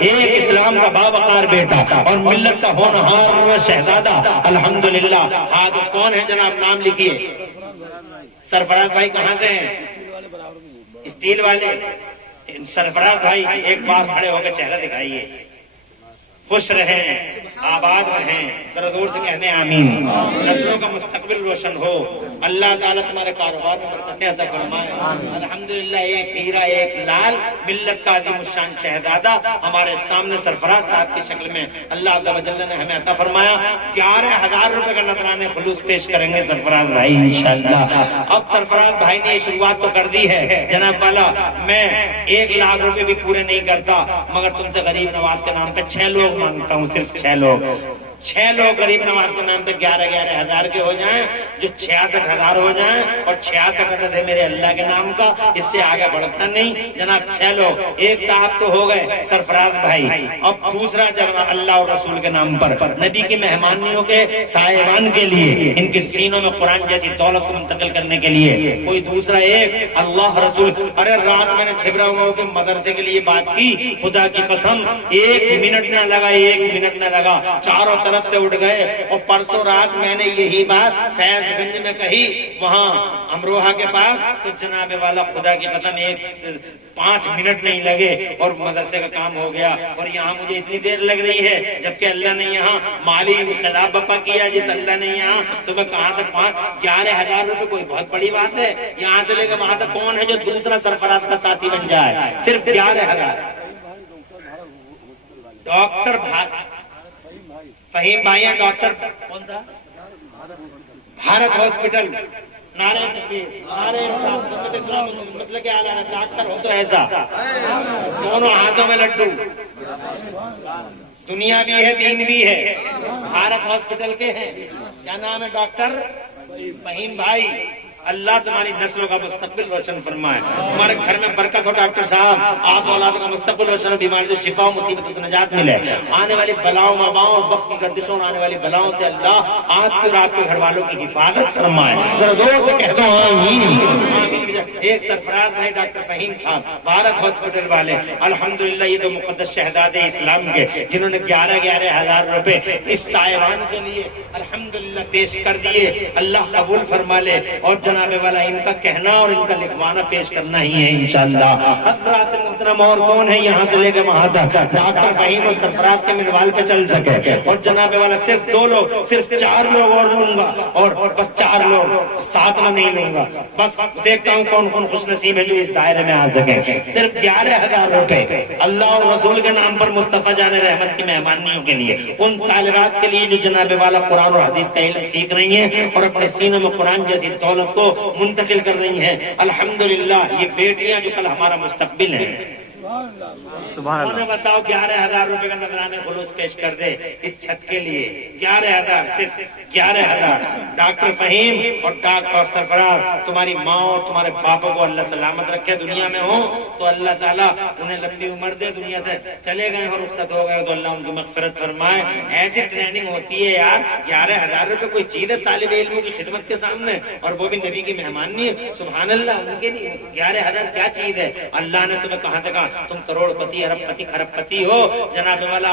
ایک اسلام کا باوقار بیٹا اور ملت کا ہونہار شہزادہ الحمدللہ۔ ہاتھ کون ہے جناب؟ نام لکھیے۔ سرفراز بھائی کہاں سے ہیں؟ اسٹیل والے۔ سرفراز بھائی ایک بار کھڑے ہو کے چہرہ دکھائیے۔ خوش رہیں، آباد رہیں، ذرا دور سے کہنے آمین۔ نسلوں کا مستقبل روشن ہو، اللہ تعالیٰ تمہارے کاروبار میں برکتیں عطا فرمائے۔ الحمدللہ ایک ہیرا ایک لال، ملت کا عظیم الشان شہزادہ ہمارے سامنے سرفراز صاحب کی شکل میں اللہ عز و جل نے ہمیں عطا فرمایا۔ 11,000 روپے کا نذرانہ خلوص پیش کریں گے سرفراز بھائی انشاءاللہ۔ اب سرفراز بھائی نے یہ شروعات تو کر دی ہے جناب والا، میں 1 لاکھ روپے بھی پورے نہیں کرتا، مگر تم سے غریب نواز کے نام پہ 6 لوگ مانگتا ہوں، صرف 6 لوگ غریب نواز کے نام پہ 11,000 کے ہو جائیں، جو 66,000 ہو جائیں، اور 66 عدد ہے میرے اللہ کے نام کا، اس سے آگے بڑھتا نہیں جناب۔ 6 لوگ، ایک صاحب تو ہو گئے سرفراز بھائی، اب دوسرا جب اللہ اور رسول کے نام پر نبی کی مہمانیوں کے سائبان کے لیے، ان کے سینوں میں قرآن جیسی دولت کو منتقل کرنے کے لیے کوئی دوسرا ایک اللہ رسول۔ ارے رات میں نے چھبرا ہوں کے مدرسے کے لیے بات کی، خدا کی قسم 1 منٹ نہ لگا، 1 منٹ نہ لگا، چاروں طرف سے اٹھ گئے۔ اور پرسوں رات میں نے یہی بات فیض گنج میں کہی، وہاں امروہہ کے پاس، تو جناب والا خدا کی قسم 5 منٹ نہیں لگے اور مدرسے کا کام ہو گیا۔ اور یہاں مجھے اتنی دیر لگ رہی ہے جبکہ اللہ نے یہاں مالی انقلاب بپا کیا، جس اللہ نے یہاں تمہیں کہاں تک 11,000 روپے کوئی بہت بڑی بات ہے، یہاں سے لے کے وہاں تک کون ہے جو دوسرا سرفراز کا ساتھی بن جائے؟ صرف 11,000۔ ڈاکٹر فہیم بھائی ہیں، ڈاکٹر کون سا؟ بھارت ہاسپٹل، نعرہ تکبیر، نعرہ انصاف، مطلب کہ اعلیٰ ڈاکٹر ہو تو ایسا، دونوں ہاتھوں میں لڈو، دنیا بھی ہے دین بھی ہے، بھارت ہاسپٹل کے ہیں۔ کیا نام ہے؟ ڈاکٹر فہیم بھائی۔ اللہ تمہاری نسلوں کا مستقبل روشن فرمائے، تمہارے گھر میں برکت ہو ڈاکٹر صاحب، آپ اولاد کا مستقبل روشن ہو، بیماری سے شفا و مصیبت سے نجات ملے، آنے والی بلاؤں وباؤں اور وقت کی گردشوں اور آنے والی بلاؤں سے اللہ آپ کے اور آپ کے گھر والوں کی حفاظت فرمائے۔ ذرا زور سے کہہ دو آمین۔ ایک سرفراز بھائی ڈاکٹر فہیم صاحب بھارت ہاسپٹل والے، الحمدللہ یہ 2 مقدس شہزادے اسلام کے جنہوں نے 11,000 روپے اس سائبان کے لیے الحمدللہ پیش کر دیے، اللہ قبول فرما لے۔ اور جناب والا ان کا کہنا اور ان کا لکھوانا پیش کرنا ہی ہے انشاءاللہ۔ حضرات محترم اور کون ہے یہاں سے لے کے وہاں تک ڈاکٹر فہیم اور سرفراز کے منوال پہ چل سکے؟ اور جناب والا صرف 2 لوگ، صرف 4 لوگ اور لوں گا، اور بس 4 لوگ، 7 میں نہیں لوں گا، بس دیکھتا ہوں کون کون خوش نصیب ہے جو اس دائرے میں آ سکے۔ صرف 11,000 روپے اللہ اور رسول کے نام پر مصطفیٰ جان رحمت کی مہمانیوں کے لیے، ان طالبات کے لیے جو جناب والا قرآن اور حدیث کا علم سیکھ رہی ہیں اور اپنے سینوں میں قرآن جیسی دولت کو منتقل کر رہی ہیں۔ الحمدللہ یہ بیٹیاں جو کل ہمارا مستقبل ہیں، انہیں بتاؤ 11,000 روپے کا نذرانہ خلوص پیش کر دے اس چھت کے لیے۔ 11,000، صرف 11,000۔ ڈاکٹر فہیم اور سرفراز، تمہاری ماں اور تمہارے پاپا کو اللہ سلامت رکھے، دنیا میں ہوں تو اللہ تعالیٰ انہیں لمبی عمر دے، دنیا سے چلے گئے اور رخصت ہو گئے تو اللہ ان کی مغفرت فرمائے۔ ایسی ٹریننگ ہوتی ہے یار، 11,000 روپے کوئی چیز ہے طالب علموں کی خدمت کے سامنے، اور وہ بھی نبی کی مہمانی ہے، سبحان اللہ۔ ان کے لیے 11,000 کیا چیز ہے؟ اللہ نے تمہیں کہاں تک تم کروڑ پتی، ارب پتی، کھرب پتی ہو جناب والا،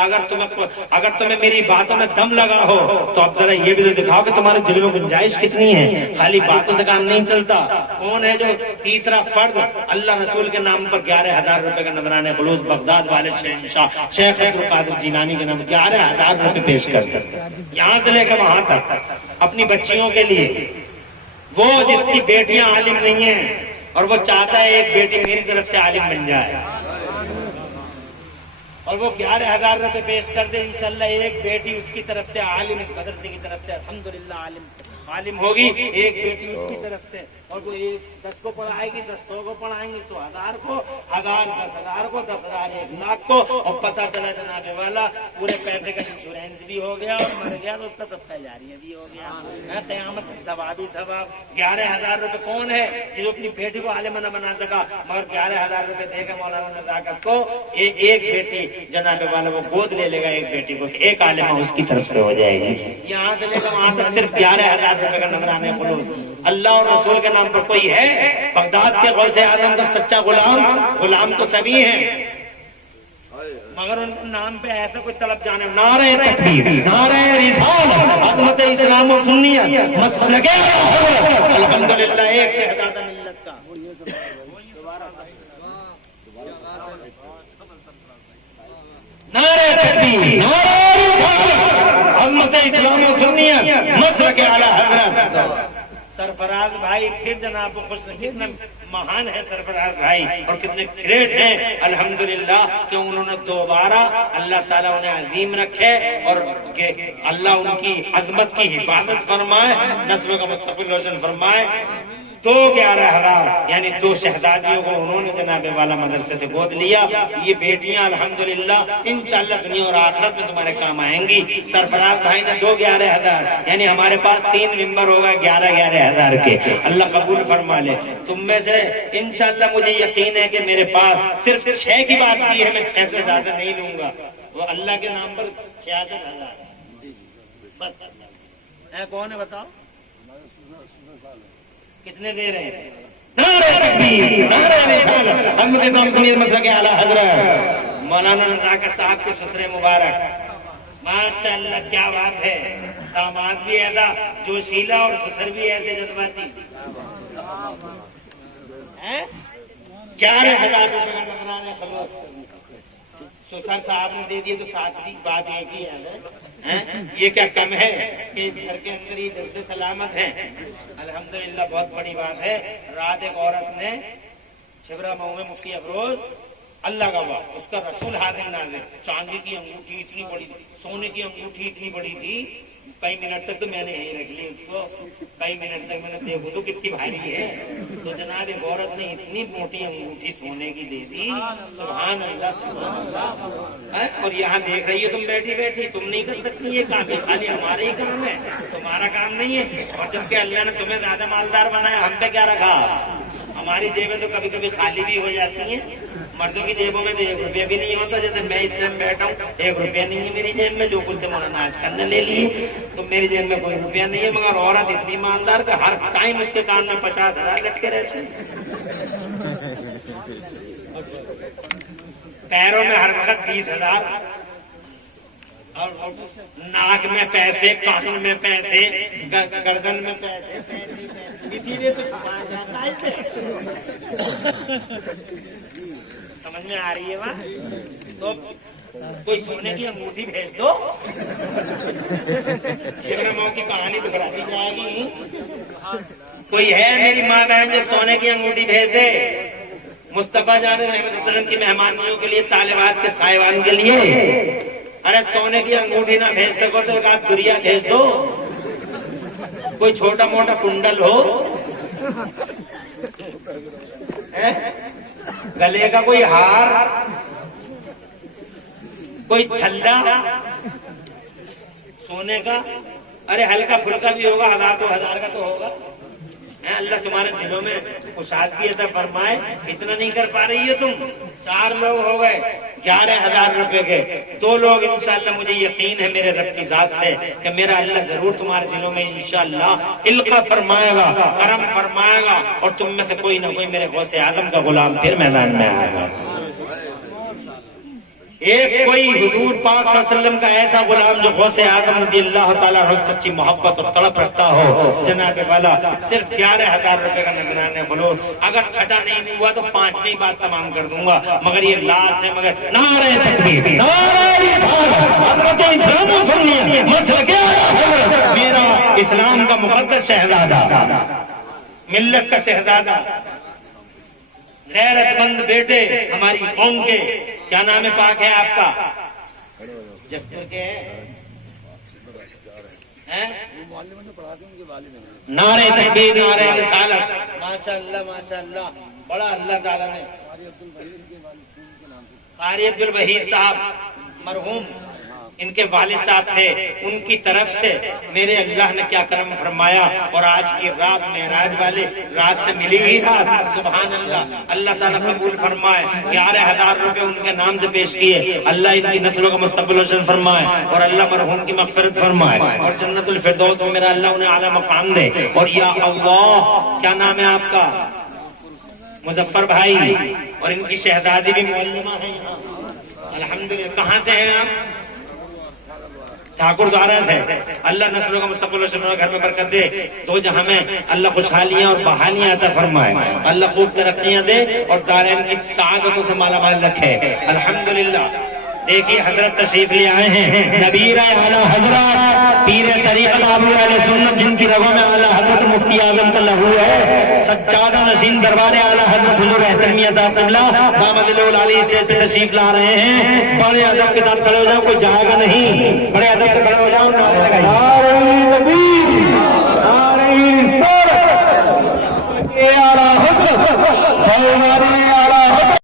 اگر تمہیں میری باتوں میں دم لگا ہو تو اب ذرا یہ بھی تو دکھاؤ کہ تمہارے دل میں گنجائش کتنی ہے۔ خالی باتوں سے کام نہیں چلتا۔ کون ہے جو تیسرا فرد اللہ رسول کے نام پر 11,000 روپے کا نذرانہ خلوص بغداد والے شہنشاہ شیخ عبد القادر جیلانی کے نام 11,000 روپے پیش کرتے، یہاں سے لے کر وہاں تک اپنی بچیوں کے لیے، وہ جس کی بیٹیاں عالم نہیں ہیں اور وہ چاہتا ہے ایک بیٹی میری طرف سے عالم بن جائے، اور وہ 11,000 روپے پیش کر دے، انشاءاللہ ایک بیٹی اس کی طرف سے عالم، اس مدرسے کی طرف سے الحمدللہ عالم ہوگی، ایک بیٹی اس کی طرف سے، اور وہ 10 کو پڑھائے گی، 10 100 کو پڑھائیں گی، 100 1000 کو، 1000 10,000 کو، 10,000 1 لاکھ کو، اور پتہ چلا جناب والا پورے پیسے کا انشورنس بھی ہو گیا اور مر گیا تو اس کا صدقہ جاریہ بھی ہو گیا، قیامت تک ثواب ہی ثواب۔ 11,000 روپے کون ہے جو اپنی بیٹی کو عالمہ نہ بنا سکا، مگر 11,000 روپے دے گا مولانا نزاکت کو، ایک بیٹی جناب والا وہ گود لے لے گا، ایک بیٹی کو ایک عالمہ اس کی طرف سے ہو جائے گی، یہاں سے لے کر وہاں تک صرف 11,000 روپے کا نذرانہ خلوص. اللہ اور رسول کے نام پر کوئی ہے؟ بغداد کے غوث اعظم کا سچا غلام تو سبھی ہیں، مگر ان کے نام پہ ایسا کوئی طلب جانے. نعرہ تکبیر، نعرہ رسالت، عظمت اسلام و سنیت، مسلک الحمدللہ ایک شہزادہ ملت کا. نعرہ تکبیر، نعرہ رسالت، عظمت اسلام و سنیت، مسلک اعلی حضرت. سرفراز بھائی پھر جناب کو خوش، کتنے مہان ہے سرفراز بھائی اور کتنے گریٹ ہیں الحمدللہ کہ انہوں نے دوبارہ اللہ تعالیٰ انہیں عظیم رکھے اور اللہ ان کی عظمت کی حفاظت فرمائے، نسلوں کا مستقبل روشن فرمائے. 11,000 یعنی 2 شہزادیوں کو انہوں نے جناب والا مدرسے سے گود لیا. یہ بیٹیاں الحمدللہ انشاءاللہ دنیا اور آخرت میں تمہارے کام آئیں گی. سرفراز بھائی نے 11,000 یعنی ہمارے پاس 3 ممبر ہوگا 11,000 کے. اللہ قبول فرما لے. تم میں سے انشاءاللہ مجھے یقین ہے کہ میرے پاس صرف 6 کی بات کی ہے، میں 6 سے زیادہ نہیں لوں گا. وہ اللہ کے نام پر 66,000 بس. کون ہے بتاؤ کتنے دے رہے ہیں؟ نعرہ تکبیر، نعرہ رسالت، حضرت اسلام سنیت مسلک اعلی حضرت مولانا نزاکت صاحب کے سسرے مبارک. ماشاءاللہ کیا بات ہے، داماد بھی ایسا جوشیلا اور سسر بھی ایسے جذباتی. 11,000 روپے کا نذرانہ خلوص. سسر صاحب نے دے دیے تو ساسری بات ایک ہی ہے. یہ کیا کم ہے کہ اس گھر کے اندر یہ جذبے سلامت ہیں؟ الحمدللہ بہت بڑی بات ہے. رات ایک عورت نے چھبرا مئو میں مفتی افروز اللہ کا واہ اس کا رسول حاضر نازل، چاندی کی انگوٹھی اتنی بڑی، سونے کی انگوٹھی اتنی بڑی تھی. کئی منٹ تک تو میں نے یہی رکھ لی اس کو، کئی منٹ تک میں نے دیکھو تو کتنی بھاری ہے. تو جناب ایک عورت نے اتنی موٹی انگوٹھی سونے کی دے دی. سبحان اللہ سبحان اللہ. اور یہاں دیکھ رہی ہے تم بیٹھی بیٹھی، تم نہیں کر سکتی یہ کام، یہ خالی ہمارا ہی کام ہے، تمہارا کام نہیں ہے. اور جبکہ اللہ نے تمہیں زیادہ مالدار بنایا، ہم پہ کیا رکھا؟ ہماری جیبیں تو کبھی کبھی خالی بھی ہو جاتی ہیں. مردوں کی جیبوں میں تو 1 روپیہ بھی نہیں ہوتا. جیسے میں اس ٹائم بیٹھا ہوں 1 روپیہ نہیں ہے میری جیب میں، جو کچھ مولانا آج کل نے لے لیے. تو میری جیب میں کوئی روپیہ نہیں ہے، مگر عورت اتنی مالدار کہ ہر ٹائم اس کے کان میں 50,000 لٹکے رہتے ہیں، پیروں میں ہر وقت 20,000 اور ناک میں پیسے، کان میں پیسے، گردن میں پیسے. اسی لیے تو چھپایا جاتا ہے. سمجھ میں آ رہی ہے بات؟ تو کوئی سونے کی انگوٹھی بھیج دو، چھبرا مئو کی کہانی دکھا دی جائے گی. کوئی ہے میری ماں بہن جو سونے کی انگوٹھی بھیج دے؟ مصطفیٰ جان رحمۃ اللہ علیہ وسلم کی مہمانیوں کے لیے، طالبات کے سائبان کے لیے. ارے سونے کی انگوٹھی نہ بھیج سکو تو ایک آدھ دریا بھیج دو، کوئی چھوٹا موٹا کنڈل ہو، گلے کا کوئی ہار، کوئی چھلا سونے کا. ارے ہلکا پھلکا بھی ہوگا، 1,000 کا تو ہوگا. اللہ تمہارے دلوں میں خوشحالی عطا فرمائے. اتنا نہیں کر پا رہی ہے تم. 4 لوگ ہو گئے 11,000 روپے کے. 2 لوگ انشاءاللہ مجھے یقین ہے میرے رب کی ذات سے کہ میرا اللہ ضرور تمہارے دلوں میں انشاءاللہ القا فرمائے گا، کرم فرمائے گا، اور تم میں سے کوئی نہ کوئی میرے غوث اعظم کا غلام پھر میدان میں آئے گا. ایک کوئی حضور پاک صلی اللہ علیہ وسلم کا ایسا غلام جو غوث اعظم رضی اللہ تعالیٰ عنہ سچی محبت اور تڑپ رکھتا ہو جناب والا. صرف 11,000 روپے کا نذرانہ خلوص. اگر چھٹا نہیں ہوا تو 5ویں بات تمام کر دوں گا، مگر یہ لاسٹ ہے. مگر نعرہ تکبیر، نعرہ رسالت، حضرت اسلام و سنیت، مسلک اعلی حضرت، میرا اسلام کا مقدس شہزادہ، ملت کا شہزادہ، غیرت مند بیٹے ہماری قوم کے. کیا نام ہے پاک ہے آپ کا؟ جسپور کے ہیں؟ نعرہ تکبیر، نعرہ رسالت. ماشاءاللہ ماشاءاللہ. بڑا اللہ تعالیٰ نے قاری عبد الوحید صاحب مرحوم ان کے والد صاحب تھے، ان کی طرف سے میرے اللہ نے کیا کرم فرمایا، اور آج کی رات معراج والے رات سے ملی ہوئی رات، سبحان اللہ، اللہ تعالیٰ قبول فرمائے، 11,000 روپے ان کے نام سے پیش کیے، اللہ ان کی نسلوں کا مستقبل روشن فرمائے، اور اللہ مرحوم کی مغفرت فرمائے، اور جنت الفردوس میں میرا اللہ انہیں اعلیٰ مقام دے۔ اور یا اللہ، کیا نام ہے آپ کا؟ مظفر بھائی، اور ان کی شہزادی بھی معلمہ ہیں یہاں الحمدللہ۔ کہاں سے ہیں آپ؟ ٹھاکر دوارا سے۔ اللہ نسلوں کا مستقبل روشن فرمائے، گھر میں برکت دے، دو جہاں میں اللہ خوشحالیاں اور بحالیاں عطا فرمائے، اللہ خوب ترقیاں دے، اور دارین کی سعادتوں سے مالا مال رکھے الحمدللہ۔ دیکھیے حضرت تشریف لے آئے ہیں، نبیر اعلیٰ حضرت پیر طریقت آبر علیہ سنت، جن کی رگوں میں اعلیٰ حضرت مفتی اعظم کا لہو ہے، سجادہ نشین دربار اعلیٰ حضرت حضور احسن میاں صاحب قبلہ دامت العالی اسٹیج پہ تشریف لا رہے ہیں۔ بڑے ادب کے ساتھ کھڑے ہو جاؤ، کوئی جائے گا نہیں، بڑے ادب سے کھڑے ہو جاؤ، نعرے لگائیے نعرہ تکبیر، نعرہ رسالت، اعلیٰ حضرت